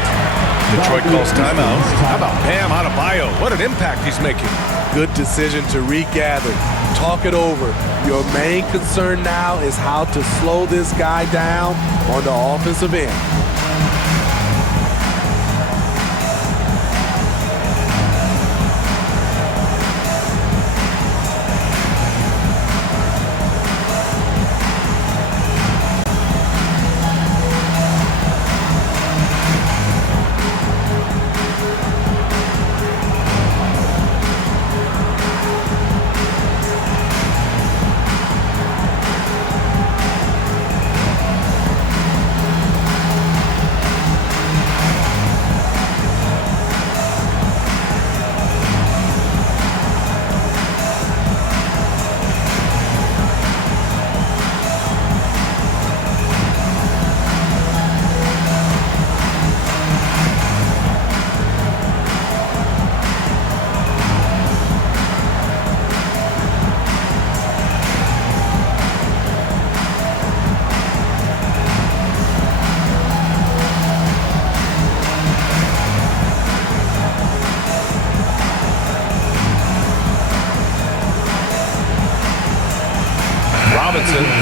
Detroit calls timeout. How about Bam Adebayo? What an impact he's making. Good decision to regather, talk it over. Your main concern now is how to slow this guy down on the offensive end.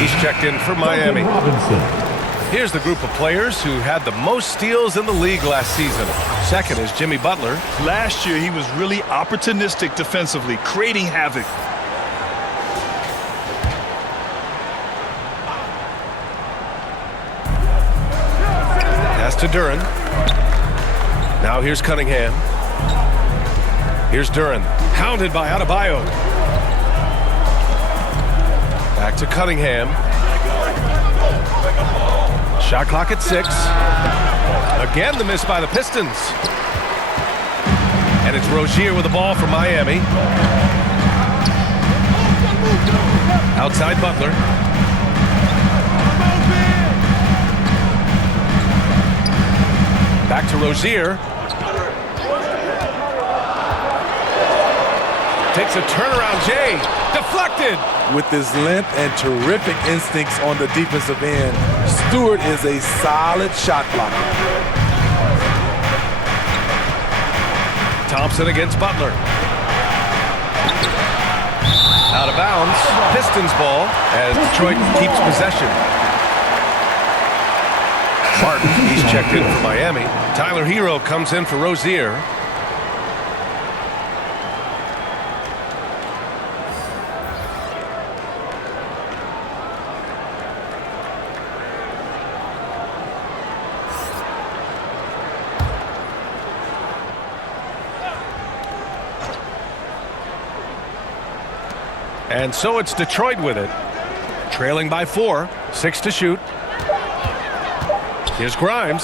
He's checked in for Miami. Robinson. Here's the group of players who had the most steals in the league last season. Second is Jimmy Butler. Last year, he was really opportunistic defensively, creating havoc. Pass to Duran. Now here's Cunningham. Here's Duran, hounded by Adebayo. Back to Cunningham. Shot clock at 6. Again, the miss by the Pistons. And it's Rozier with the ball for Miami. Outside Butler. Back to Rozier. Takes a turnaround, Jay. Deflected. With his length and terrific instincts on the defensive end, Stewart is a solid shot blocker. Thompson against Butler. Out of bounds. Pistons ball as Detroit keeps possession. Martin, he's checked in for Miami. Tyler Hero comes in for Rozier. And so it's Detroit with it. Trailing by 4. 6 to shoot. Here's Grimes.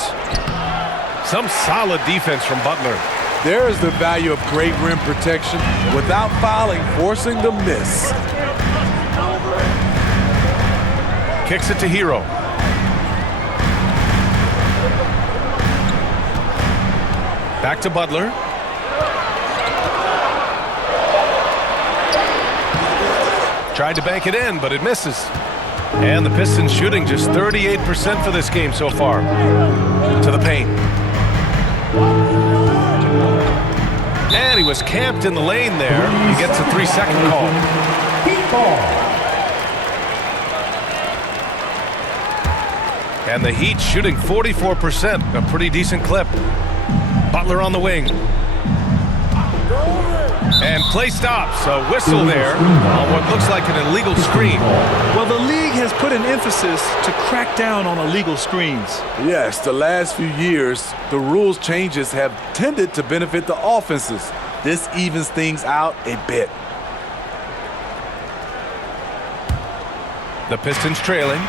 Some solid defense from Butler. There is the value of great rim protection without fouling, forcing the miss. Kicks it to Hero. Back to Butler. Tried to bank it in, but it misses. And the Pistons shooting just 38% for this game so far. To the paint. And he was camped in the lane there. He gets a 3-second call. Heat ball. And the Heat shooting 44%, a pretty decent clip. Butler on the wing. And play stops. A whistle there on what looks like an illegal screen. Well, the league has put an emphasis to crack down on illegal screens. Yes, the last few years, the rules changes have tended to benefit the offenses. This evens things out a bit. The Pistons trailing.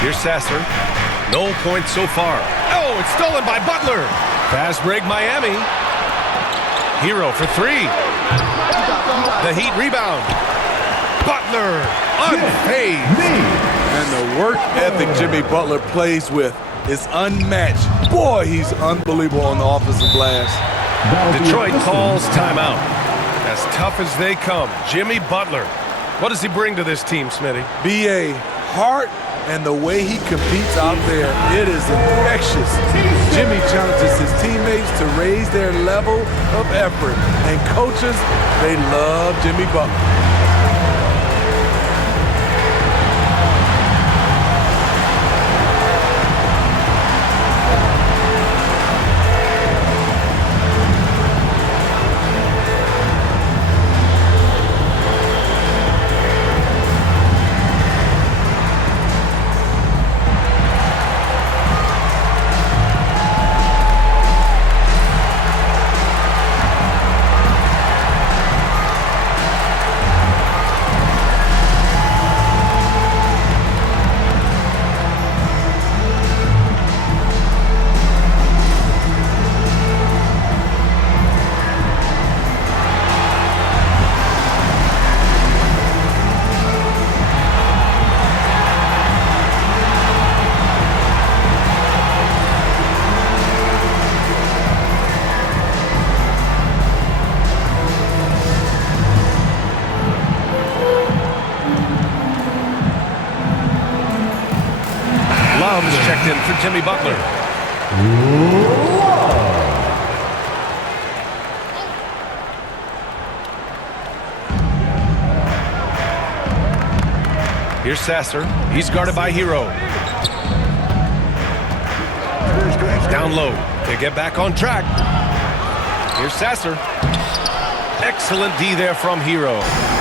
Here's Sasser. No points so far. Oh, it's stolen by Butler. Fast break Miami. Hero for 3. The Heat rebound. Butler unfazed. And the work ethic Jimmy Butler plays with is unmatched. Boy, he's unbelievable on the offensive glass. Detroit calls timeout. As tough as they come, Jimmy Butler. What does he bring to this team, Smitty? B.A. heart and the way he competes out there, it is infectious. Jimmy challenges his teammates to raise their level of effort. And coaches, they love Jimmy Butler. Checked in for Jimmy Butler. Here's Sasser. He's guarded by Hero. Down low. They get back on track. Here's Sasser. Excellent D there from Hero.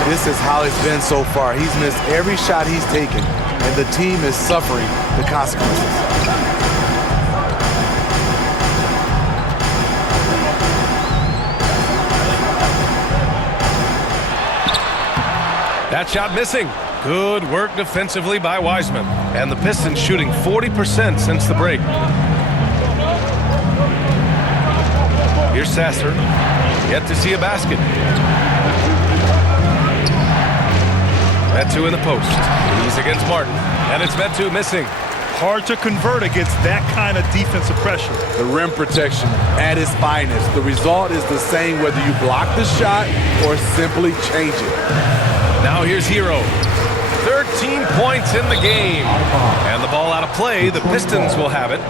This is how it's been so far. He's missed every shot he's taken, and the team is suffering the consequences. That shot missing. Good work defensively by Wiseman. And the Pistons shooting 40% since the break. Here's Sasser. Yet to see a basket. Metu in the post. He's against Martin. And it's Metu missing. Hard to convert against that kind of defensive pressure. The rim protection at its finest. The result is the same whether you block the shot or simply change it. Now here's Hero. 13 points in the game. And the ball out of play. The Pistons will have it.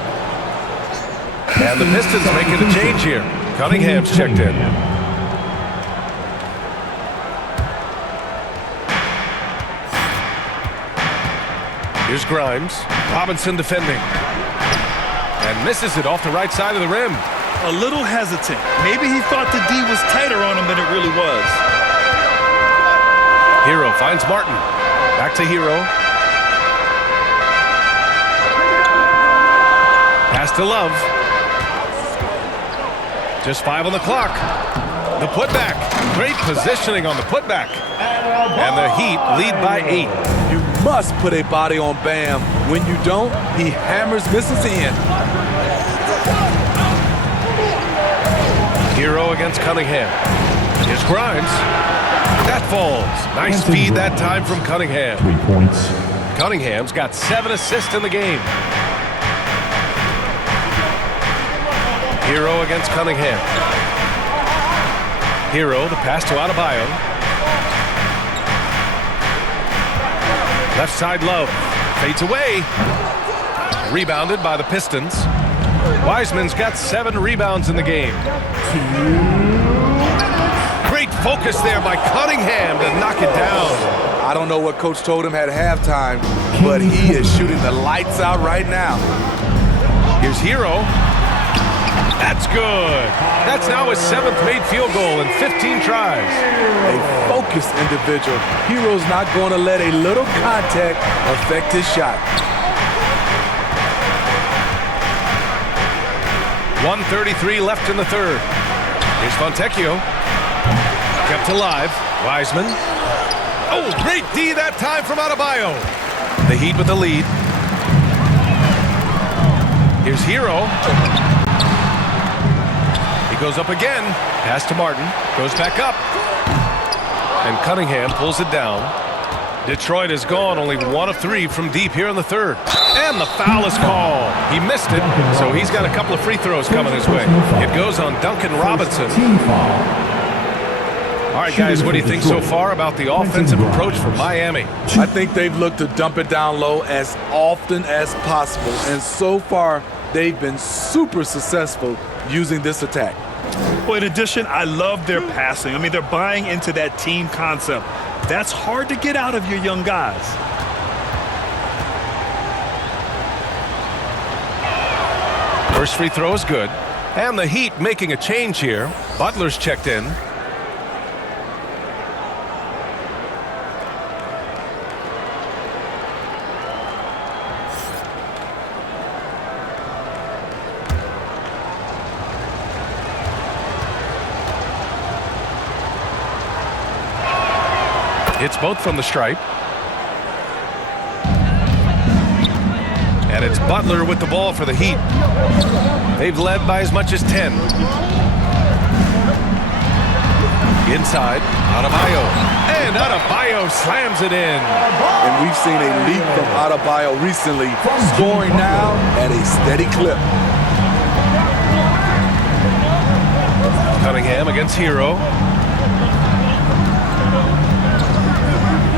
And the Pistons making a change here. Cunningham's checked in. Here's Grimes. Robinson defending. And misses it off the right side of the rim. A little hesitant. Maybe he thought the D was tighter on him than it really was. Hero finds Martin. Back to Hero. Pass to Love. Just 5 on the clock. The putback. Great positioning on the putback. And the Heat lead by 8. You must put a body on Bam. When you don't, he hammers misses in. Hero against Cunningham. Here's Grimes. That falls. Nice feed that time from Cunningham. 3 points. Cunningham's got 7 assists in the game. Hero against Cunningham. Hero, the pass to Adebayo. Left side Love. Fades away. Rebounded by the Pistons. Wiseman's got 7 rebounds in the game. Great focus there by Cunningham to knock it down. I don't know what Coach told him at halftime, but he is shooting the lights out right now. Here's Hero. That's good. That's now his 7th made field goal in 15 tries. A focused individual. Hero's not going to let a little contact affect his shot. 1:33 left in the third. Here's Fontecchio. Kept alive. Wiseman. Oh, great D that time from Adebayo. The Heat with the lead. Here's Hero. He goes up again. Pass to Martin. Goes back up. And Cunningham pulls it down. Detroit has gone only 1 of 3 from deep here in the third. And the foul is called. He missed it, so he's got a couple of free throws coming his way. It goes on Duncan Robinson. All right, guys, what do you think so far about the offensive approach from Miami? I think they've looked to dump it down low as often as possible, and so far they've been super successful using this attack. Well, in addition, I love their passing. I mean, they're buying into that team concept. That's hard to get out of your young guys. First free throw is good. And the Heat making a change here. Butler's checked in. It's both from the stripe. And it's Butler with the ball for the Heat. They've led by as much as 10. Inside, Adebayo. And Adebayo slams it in. And we've seen a leap from Adebayo recently, scoring now at a steady clip. Cunningham against Hero.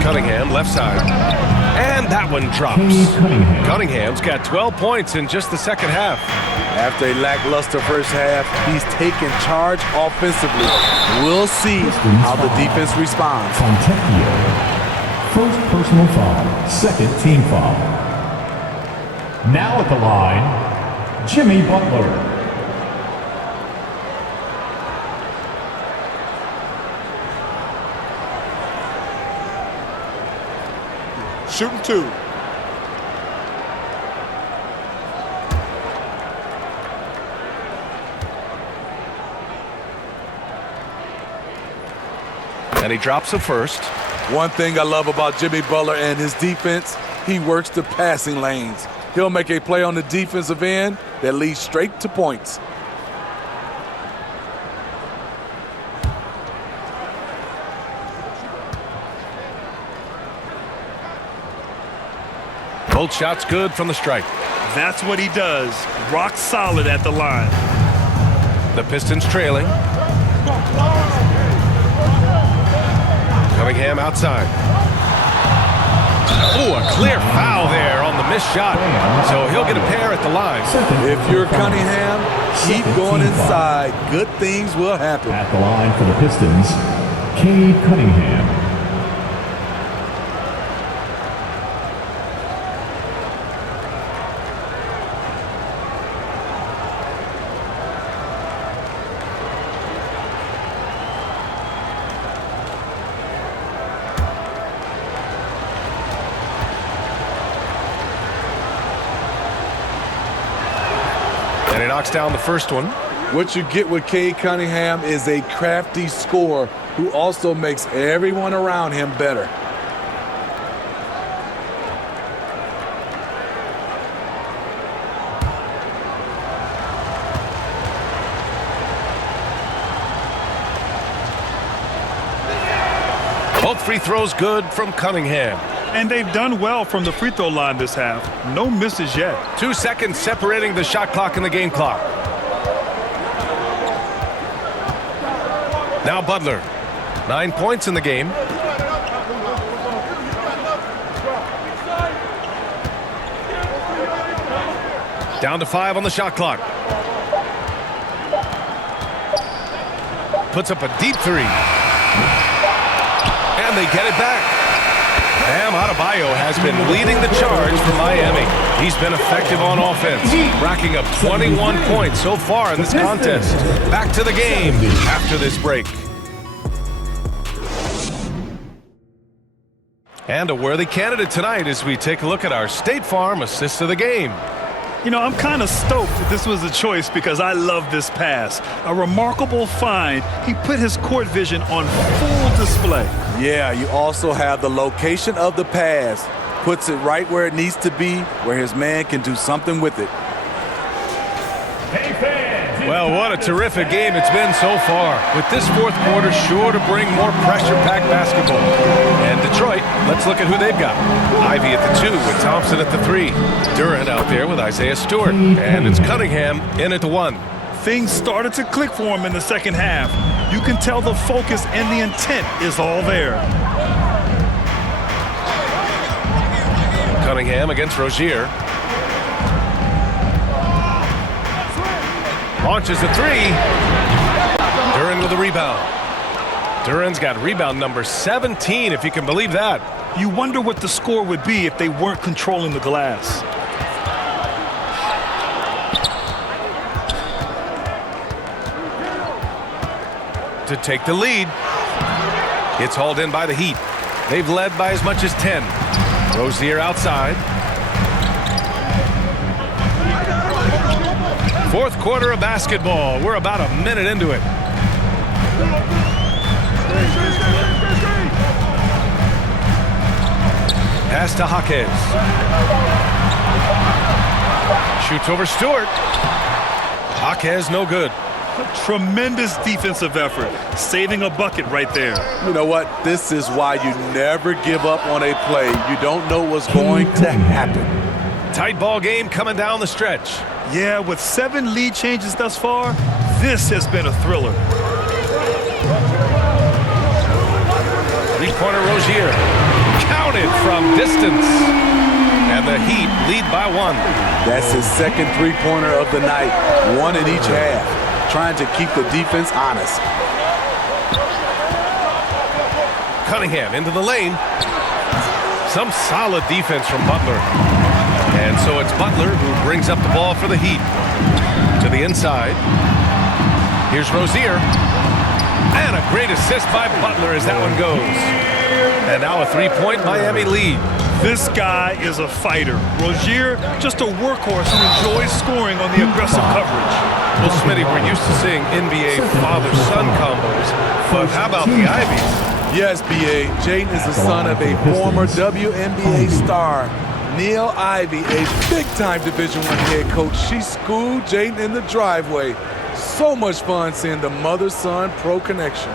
Cunningham, left side. And that one drops. Cunningham's got 12 points in just the second half. After a lackluster first half, he's taken charge offensively. We'll see how the defense responds. First personal foul, second team foul. Now at the line, Jimmy Butler. Shooting 2. And he drops a first. One thing I love about Jimmy Butler and his defense, he works the passing lanes. He'll make a play on the defensive end that leads straight to points. Both shots good from the stripe. That's what he does. Rock solid at the line. The Pistons trailing. Cunningham outside. Oh, a clear foul there on the missed shot. So he'll get a pair at the line. If you're Cunningham, keep going inside. Good things will happen. At the line for the Pistons, Cade Cunningham. And he knocks down the first one. What you get with Cade Cunningham is a crafty scorer who also makes everyone around him better. Both free throws good from Cunningham. And they've done well from the free throw line this half. No misses yet. 2 seconds separating the shot clock and the game clock. Now Butler. 9 points in the game. Down to 5 on the shot clock. Puts up a deep 3. And they get it back. Bam Adebayo has been leading the charge for Miami. He's been effective on offense, racking up 21 points so far in this contest. Back to the game after this break. And a worthy candidate tonight as we take a look at our State Farm assist of the game. You know, I'm kind of stoked that this was a choice because I love this pass. A remarkable find. He put his court vision on full display. Yeah, you also have the location of the pass. Puts it right where it needs to be, where his man can do something with it. Well, what a terrific game it's been so far. With this fourth quarter sure to bring more pressure-packed basketball. And Detroit, let's look at who they've got. Ivy at the 2 with Thompson at the 3. Durant out there with Isaiah Stewart. And it's Cunningham in at the 1. Things started to click for him in the second half. You can tell the focus and the intent is all there. Cunningham against Rozier. Launches a 3. Durant with a rebound. Durant's got rebound number 17, if you can believe that. You wonder what the score would be if they weren't controlling the glass. To take the lead. It's hauled in by the Heat. They've led by as much as 10. Rozier outside. Fourth quarter of basketball. We're about a minute into it. Pass to Jaquez. Shoots over Stewart. Jaquez no good. Tremendous defensive effort, saving a bucket right there. You know what? This is why you never give up on a play. You don't know what's going to happen. Tight ball game coming down the stretch. Yeah, with 7 lead changes thus far, this has been a thriller. Three-pointer Rozier. Counted from distance. And the Heat lead by 1. That's his second three-pointer of the night. 1 in each half. Trying to keep the defense honest. Cunningham into the lane. Some solid defense from Butler. And so it's Butler who brings up the ball for the Heat. To the inside. Here's Rozier. And a great assist by Butler as that one goes. And now a three-point Miami lead. This guy is a fighter. Rozier, just a workhorse who enjoys scoring on the aggressive coverage. Well, Smitty, we're used to seeing NBA father-son combos, but how about the Ivies? Yes, B.A. Jaden is the son of a former WNBA star, Neil Ivey, a big-time Division I head coach. She schooled Jaden in the driveway. So much fun seeing the mother-son pro connection.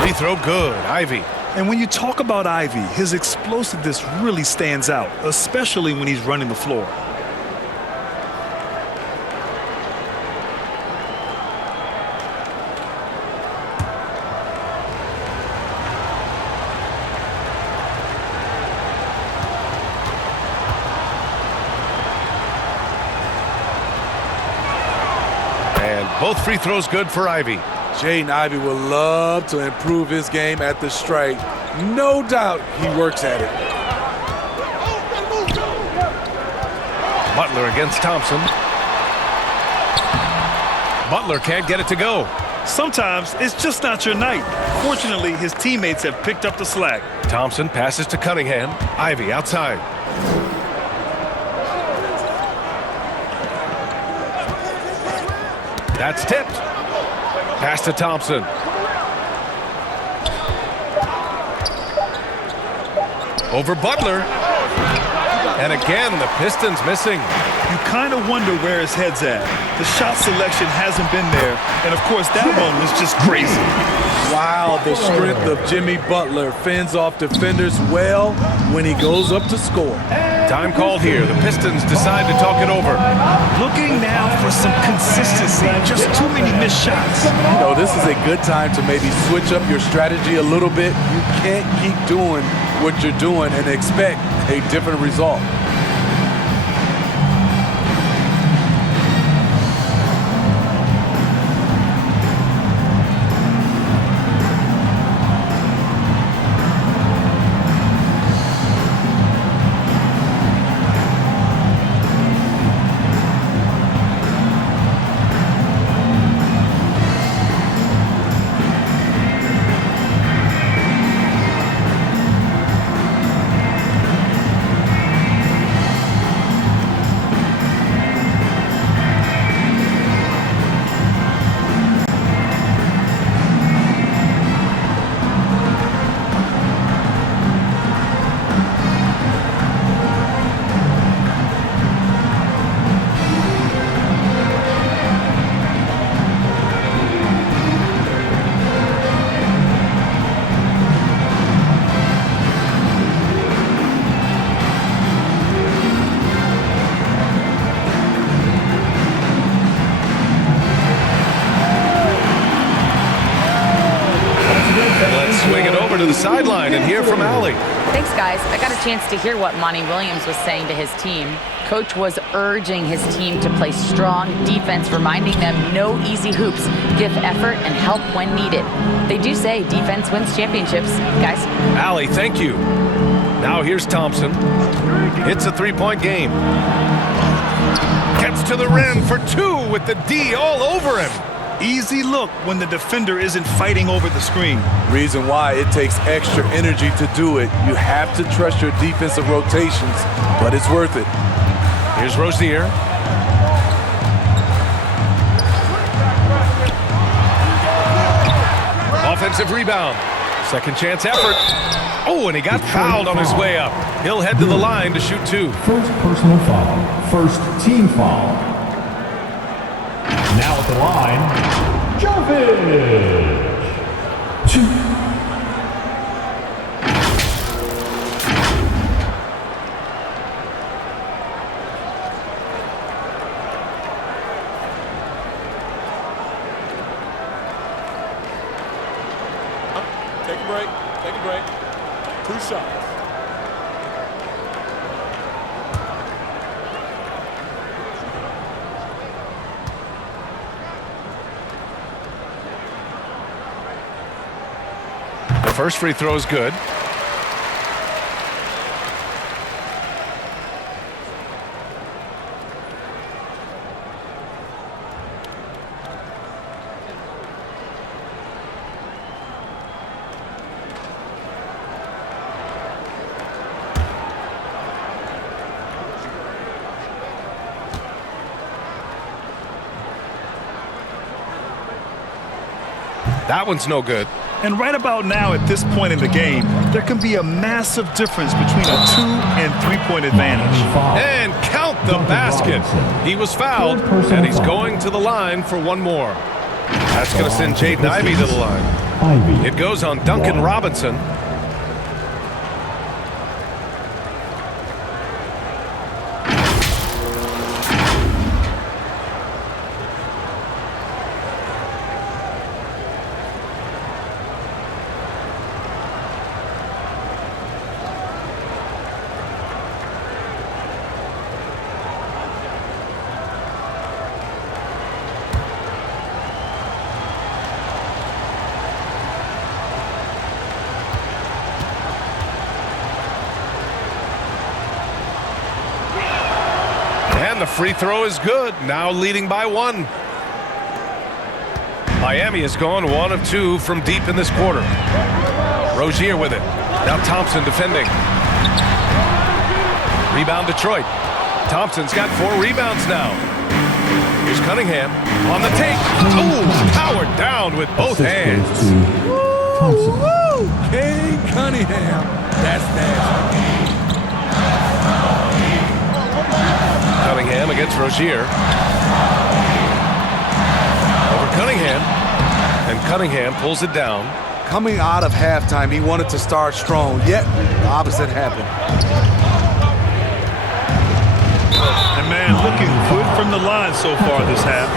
Free throw good. Ivey. And when you talk about Ivey, his explosiveness really stands out, especially when he's running the floor. And both free throws good for Ivey. Jaden Ivey will love to improve his game at the stripe. No doubt he works at it. Butler against Thompson. Butler can't get it to go. Sometimes it's just not your night. Fortunately, his teammates have picked up the slack. Thompson passes to Cunningham. Ivey outside. That's tipped. Pass to Thompson. Over Butler. And again, the Pistons missing. You kind of wonder where his head's at. The shot selection hasn't been there. And, of course, that one was just crazy. Wow, the strength of Jimmy Butler fends off defenders well when he goes up to score. Time called here. The Pistons decide to talk it over. Looking now for some consistency. Just too many missed shots. You know, this is a good time to maybe switch up your strategy a little bit. You can't keep doing what you're doing and expect a different result. To the sideline and hear from Allie. Thanks, guys. I got a chance to hear what Monty Williams was saying to his team. Coach was urging his team to play strong defense, reminding them no easy hoops, give effort, and help when needed. They do say defense wins championships, guys. Allie, thank you. Now here's Thompson. It's a three-point game. Gets to the rim for two with the D all over him. Easy look when the defender isn't fighting over the screen. Reason why it takes extra energy to do it. You have to trust your defensive rotations, but it's worth it. Here's Rozier. Offensive rebound. Second chance effort. Oh, and he got fouled on his way up. He'll head to the line to shoot two. First personal foul. First team foul. Now at the line, Jovic. 2 shots. The first free throw is good. That one's no good. And right about now, at this point in the game, there can be a massive difference between a 2- and 3-point advantage. And count the basket. He was fouled, and he's going to the line for one more. That's going to send Jaden Ivey to the line. It goes on Duncan Robinson. The free throw is good, now leading by 1. Miami has gone 1 of 2 from deep in this quarter. Rozier with it. Now Thompson defending. Rebound Detroit. Thompson's got 4 rebounds now. Here's Cunningham on the take. Ooh, powered down with both hands. Woo! King Cunningham. That's nasty. Cunningham against Rozier. Over Cunningham. And Cunningham pulls it down. Coming out of halftime, he wanted to start strong, yet the opposite happened. And man, looking good from the line so far this half.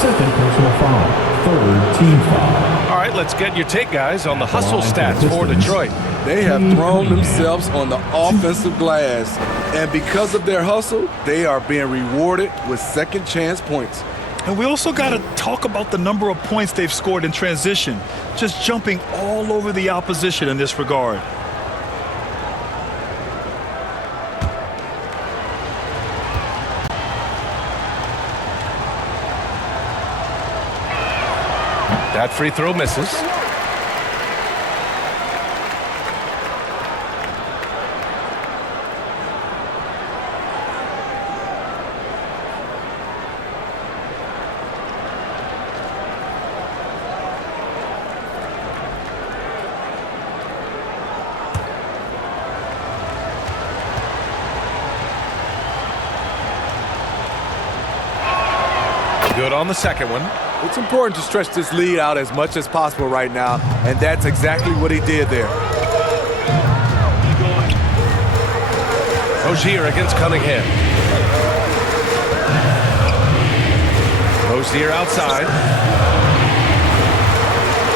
Second personal foul. Third team foul. All right, let's get your take, guys, on the hustle stats for Detroit. They have thrown themselves on the offensive glass, and because of their hustle, they are being rewarded with second chance points. And we also got to talk about the number of points they've scored in transition, just jumping all over the opposition in this regard. That free throw misses. Good on the second one. It's important to stretch this lead out as much as possible right now, and that's exactly what he did there. Rozier against Cunningham. Rozier outside.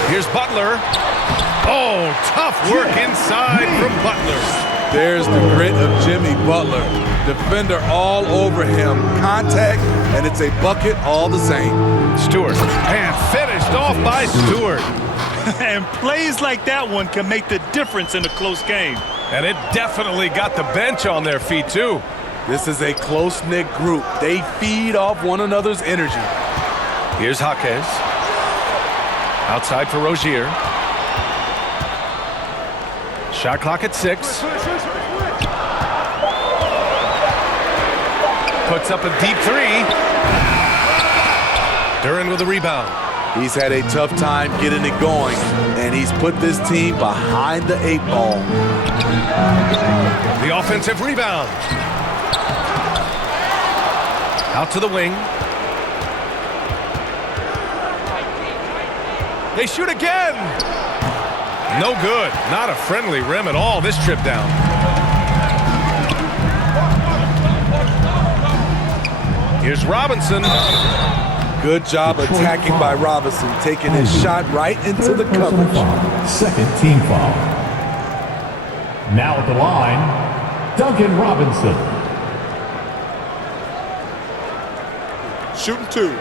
Here's Butler. Oh, tough work inside from Butler. There's the grit of Jimmy Butler. Defender all over him. Contact, and it's a bucket all the same. Stewart, and finished off by Stewart. And plays like that one can make the difference in a close game. And it definitely got the bench on their feet, too. This is a close-knit group. They feed off one another's energy. Here's Jaquez. Outside for Rozier. Shot clock at 6. Puts up a deep 3. Duren with a rebound. He's had a tough time getting it going, and he's put this team behind the 8 ball. The offensive rebound. Out to the wing. They shoot again. No good. Not a friendly rim at all this trip down. Here's Robinson. Good job attacking by Robinson, taking his shot right into the coverage. Second team foul. Now at the line, Duncan Robinson. Shooting 2.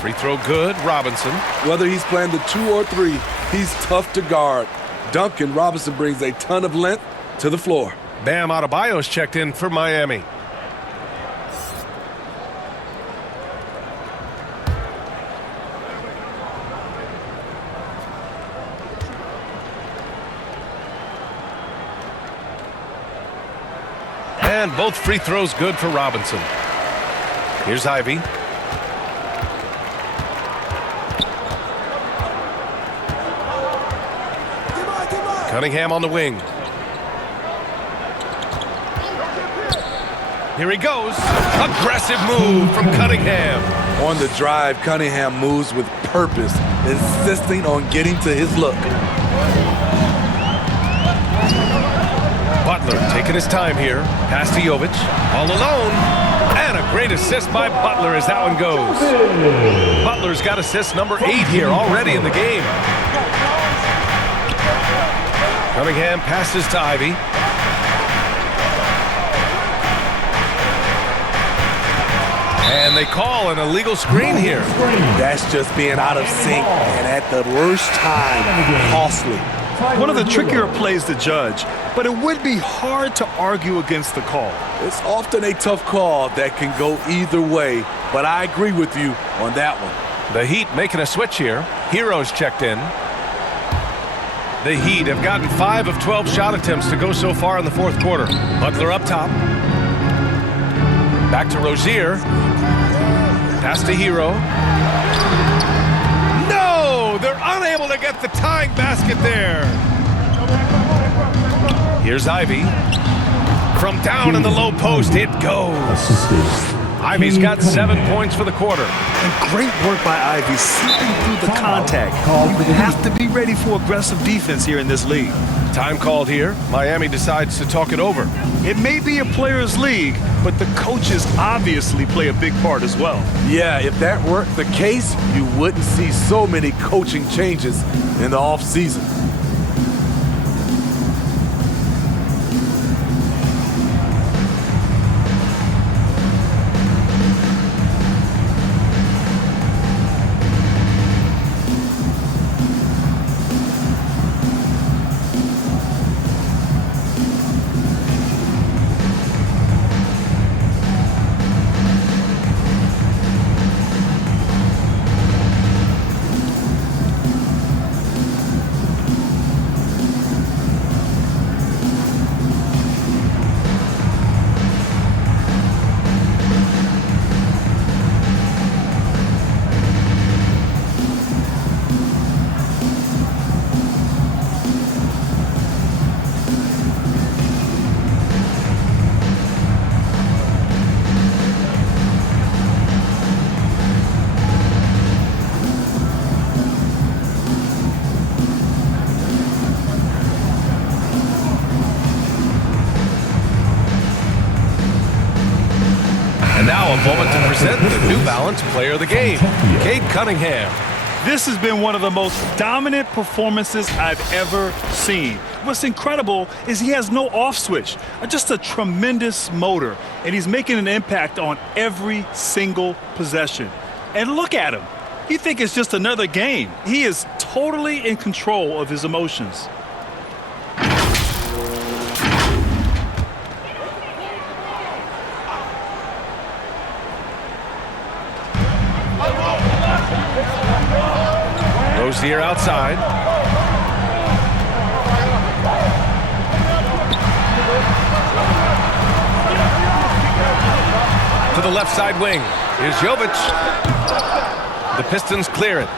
Free throw good, Robinson. Whether he's playing the 2 or 3, he's tough to guard. Duncan Robinson brings a ton of length to the floor. Bam Adebayo's checked in for Miami. And both free throws good for Robinson. Here's Ivy. Cunningham on the wing. Here he goes. Aggressive move from Cunningham. On the drive, Cunningham moves with purpose, insisting on getting to his look. Butler taking his time here. Pass to Jovic. All alone. And a great assist by Butler as that one goes. Butler's got assist number 8 here already in the game. Cunningham passes to Ivy. And they call an illegal screen here. That's just being out of sync and at the worst time, costly. One of the trickier plays to judge, but it would be hard to argue against the call. It's often a tough call that can go either way, but I agree with you on that one. The Heat making a switch here. Hero's checked in. The Heat have gotten 5 of 12 shot attempts to go so far in the fourth quarter. Butler up top. Back to Rozier. Pass to Hero. No! They're unable to get the tying basket there. Here's Ivy. From down in the low post, it goes. Ivy's got 7 points for the quarter. And great work by Ivy, slipping through the contact. You have to be ready for aggressive defense here in this league. Time called here. Miami decides to talk it over. It may be a players' league, but the coaches obviously play a big part as well. Yeah, if that weren't the case, you wouldn't see so many coaching changes in the offseason. Now a moment to present the New Balance Player of the Game, Cade Cunningham. This has been one of the most dominant performances I've ever seen. What's incredible is he has no off switch, just a tremendous motor, and he's making an impact on every single possession. And look at him. You think it's just another game. He is totally in control of his emotions. Rozier outside. To the left side wing. Here's Jovic. The Pistons clear it.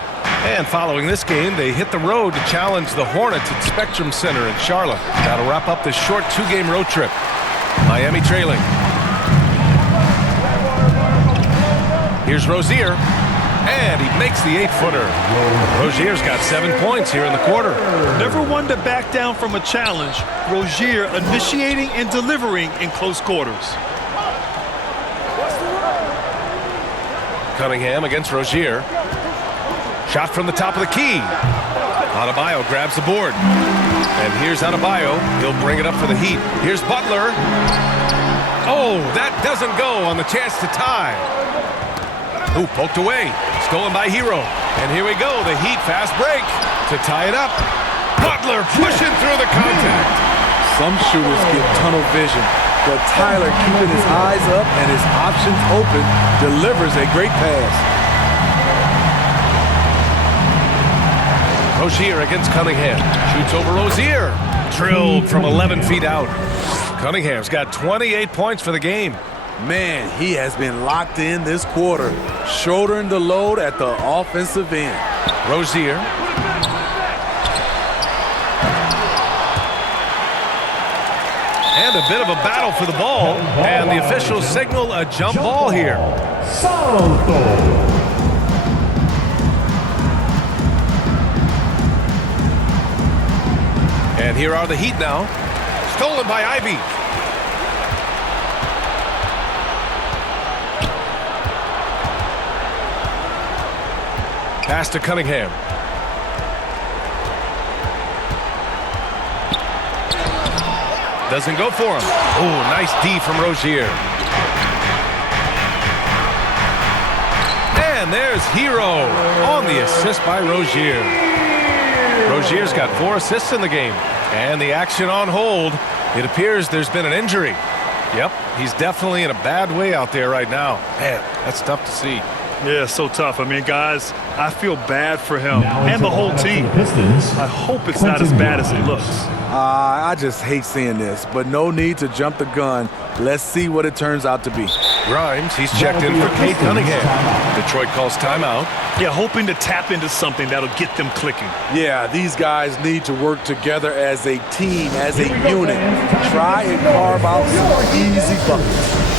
And following this game, they hit the road to challenge the Hornets at Spectrum Center in Charlotte. That'll wrap up this short 2-game road trip. Miami trailing. Here's Rozier. And he makes the 8-footer. Rozier's got 7 points here in the quarter. Never one to back down from a challenge. Rozier initiating and delivering in close quarters. Cunningham against Rozier. Shot from the top of the key. Adebayo grabs the board. And here's Adebayo. He'll bring it up for the Heat. Here's Butler. Oh, that doesn't go on the chance to tie. Ooh, poked away. Stolen by Hero. And here we go, the Heat fast break to tie it up. Butler pushing through the contact. Some shooters get tunnel vision, but Tyler, keeping his eyes up and his options open, delivers a great pass. Rozier against Cunningham. Shoots over Rozier. Drilled from 11 feet out. Cunningham's got 28 points for the game. Man, he has been locked in this quarter, shouldering the load at the offensive end. Rozier. And a bit of a battle for the ball. And the officials signal a jump ball here. And here are the Heat now. Stolen by Ivy. Pass to Cunningham. Doesn't go for him. Oh, nice D from Rozier. And there's Hero on the assist by Rozier. Rozier's got 4 assists in the game. And the action on hold. It appears there's been an injury. Yep, he's definitely in a bad way out there right now. Man, that's tough to see. Yeah, so tough. I mean, guys, I feel bad for him and the whole team. I hope it's not as bad as it looks. I just hate seeing this, but no need to jump the gun. Let's see what it turns out to be. Grimes, he's checked in for Cade Cunningham. Detroit calls timeout. Yeah, hoping to tap into something that'll get them clicking. Yeah, these guys need to work together as a team, as a unit. Try and carve out some easy buckets.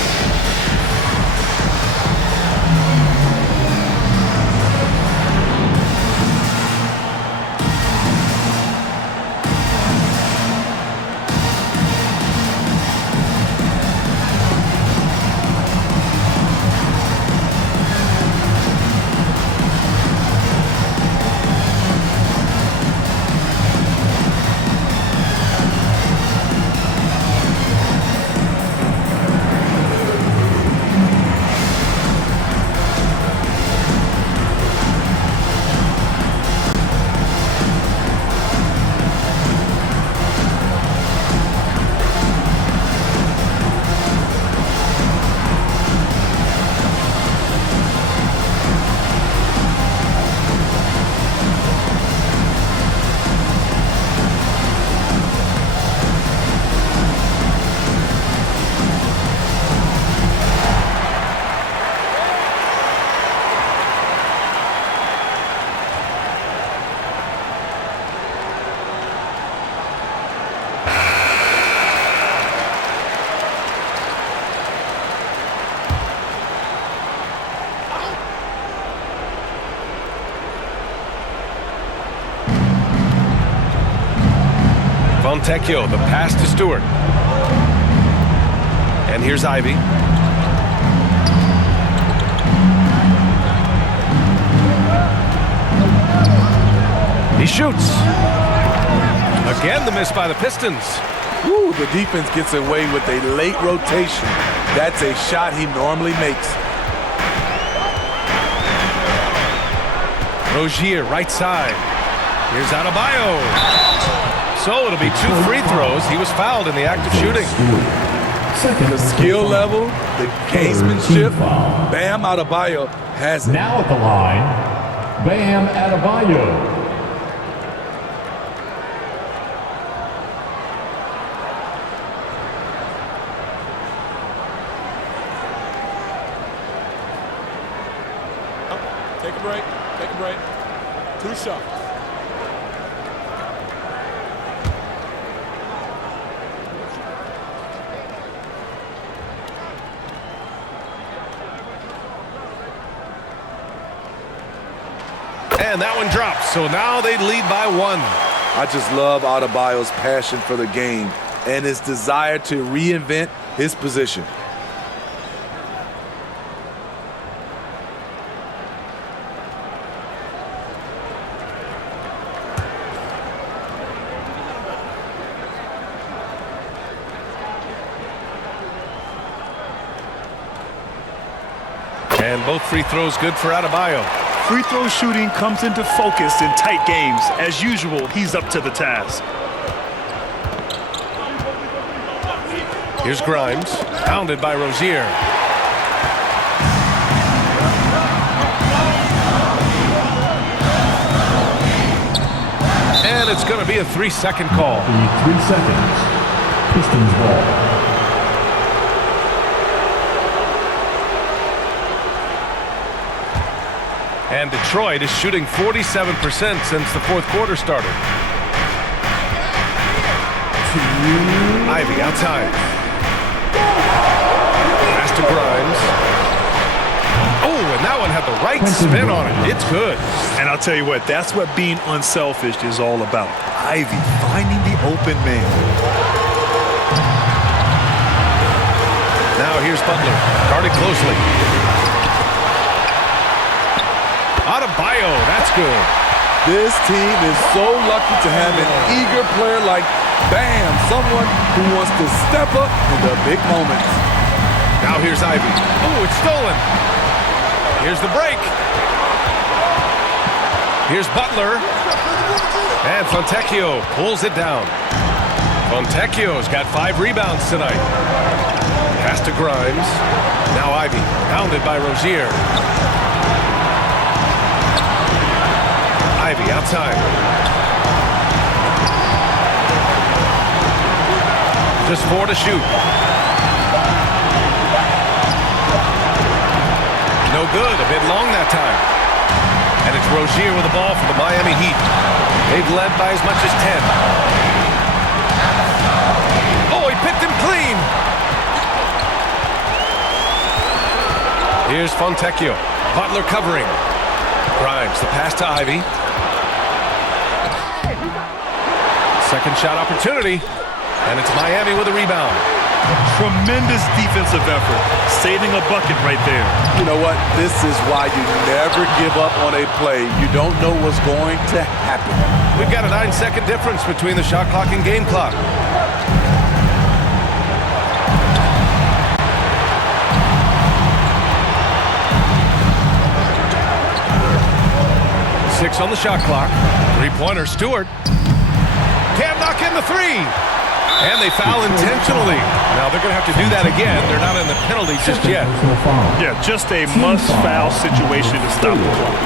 Fontecchio, the pass to Stewart. And here's Ivy. He shoots. Again, the miss by the Pistons. Woo, the defense gets away with a late rotation. That's a shot he normally makes. Rozier, right side. Here's Adebayo. So it'll be 2 free throws. He was fouled in the act of shooting. The skill level, the gamesmanship, Bam Adebayo has it. Now at the line, Bam Adebayo. Take a break. Take a break. 2 shots. And that one drops, so now they lead by 1. I just love Adebayo's passion for the game and his desire to reinvent his position. And both free throws good for Adebayo. Free throw shooting comes into focus in tight games. As usual, he's up to the task. Here's Grimes, pounded by Rozier. And it's going to be a 3-second call. 3 seconds. Pistons ball. And Detroit is shooting 47% since the fourth quarter started. Ivy outside. Pass to Grimes. Oh, and that one had the right spin on it. It's good. And I'll tell you what, that's what being unselfish is all about. Ivy finding the open man. Now here's Butler, guarded closely. Adebayo, that's good. This team is so lucky to have an eager player like Bam, someone who wants to step up in the big moments. Now here's Ivy. Oh, it's stolen. Here's the break. Here's Butler. And Fontecchio pulls it down. Fontecchio's got 5 rebounds tonight. Pass to Grimes. Now Ivy, pounded by Rozier. Ivy outside. Just 4 to shoot. No good, a bit long that time. And it's Rozier with the ball for the Miami Heat. They've led by as much as 10. Oh, he picked him clean. Here's Fontecchio. Butler covering. Grimes, the pass to Ivy. Second shot opportunity. And it's Miami with a rebound. Tremendous defensive effort. Saving a bucket right there. You know what? This is why you never give up on a play. You don't know what's going to happen. We've got a 9-second difference between the shot clock and game clock. Six on the shot clock. Three-pointer, Stewart. Can't knock in the 3. And they foul intentionally. Now they're going to have to do that again. They're not in the penalty just yet. Yeah, just a must-foul situation to stop the clock.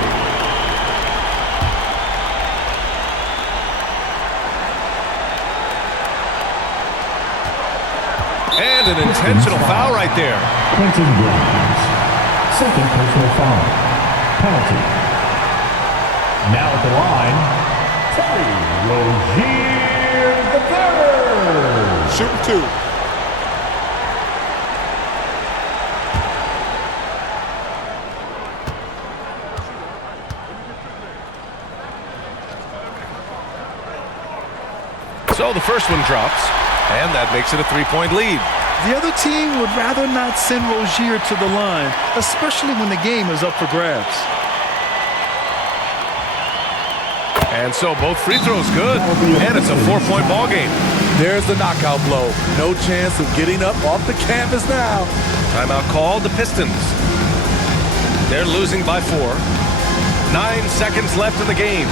And an intentional foul right there. Quentin Grimes. Second personal foul. Penalty. Now at the line, Terry Rozier III. Shoot 2. So the first one drops, and that makes it a 3-point lead. The other team would rather not send Rozier to the line, especially when the game is up for grabs. And so both free throws good, and it's a 4-point ball game. There's the knockout blow. No chance of getting up off the canvas now. Timeout called, the Pistons. They're losing by 4. 9 seconds left in the game.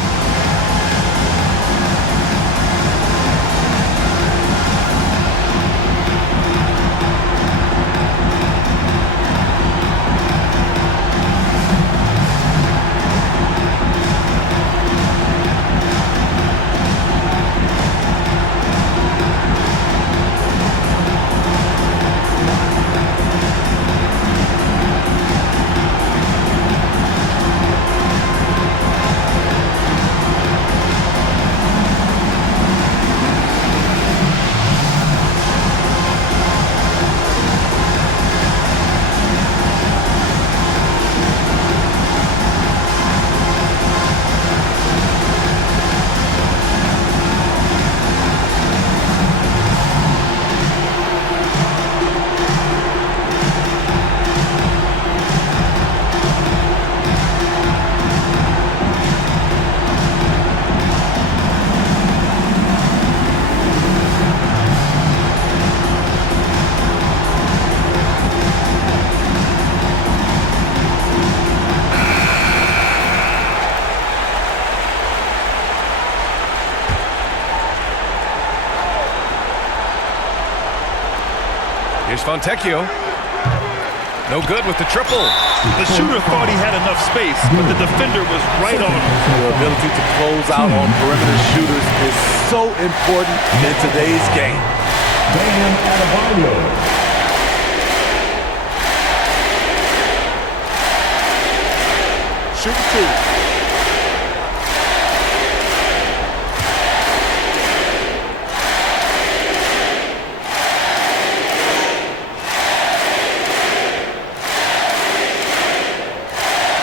Fontecchio. No good with the triple. The shooter thought he had enough space, but the defender was right on him. The ability to close out on perimeter shooters is so important in today's game. Bam Adebayo. Shoot two.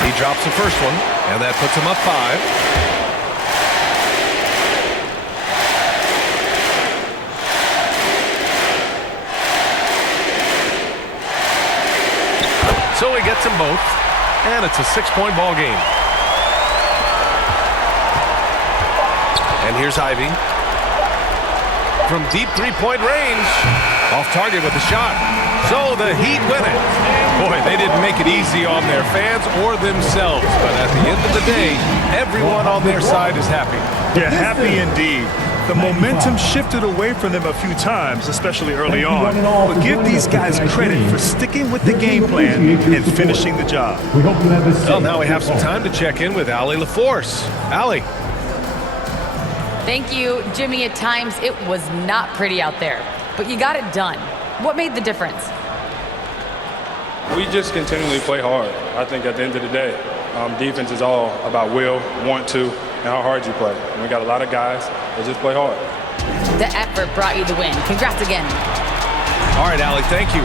He drops the first one, and that puts him up 5. So he gets them both, and it's a 6-point ball game. And here's Ivy. From deep three-point range. Off target with the shot. So the Heat win it. Boy, they didn't make it easy on their fans or themselves. But at the end of the day, everyone on their side is happy. Yeah, happy indeed. The momentum shifted away from them a few times, especially early on. But give these guys credit for sticking with the game plan and finishing the job. We hope you have a safe Well, now we have some time to check in with Allie LaForce. Allie. Thank you, Jimmy. At times, it was not pretty out there, but you got it done. What made the difference? We just continually play hard. I think at the end of the day, defense is all about will, want to, and how hard you play. And we got a lot of guys that just play hard. The effort brought you the win. Congrats again. All right, Allie, thank you.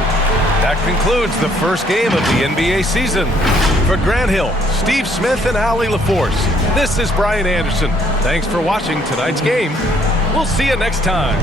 That concludes the first game of the NBA season. For Grant Hill, Steve Smith, and Allie LaForce, this is Brian Anderson. Thanks for watching tonight's game. We'll see you next time.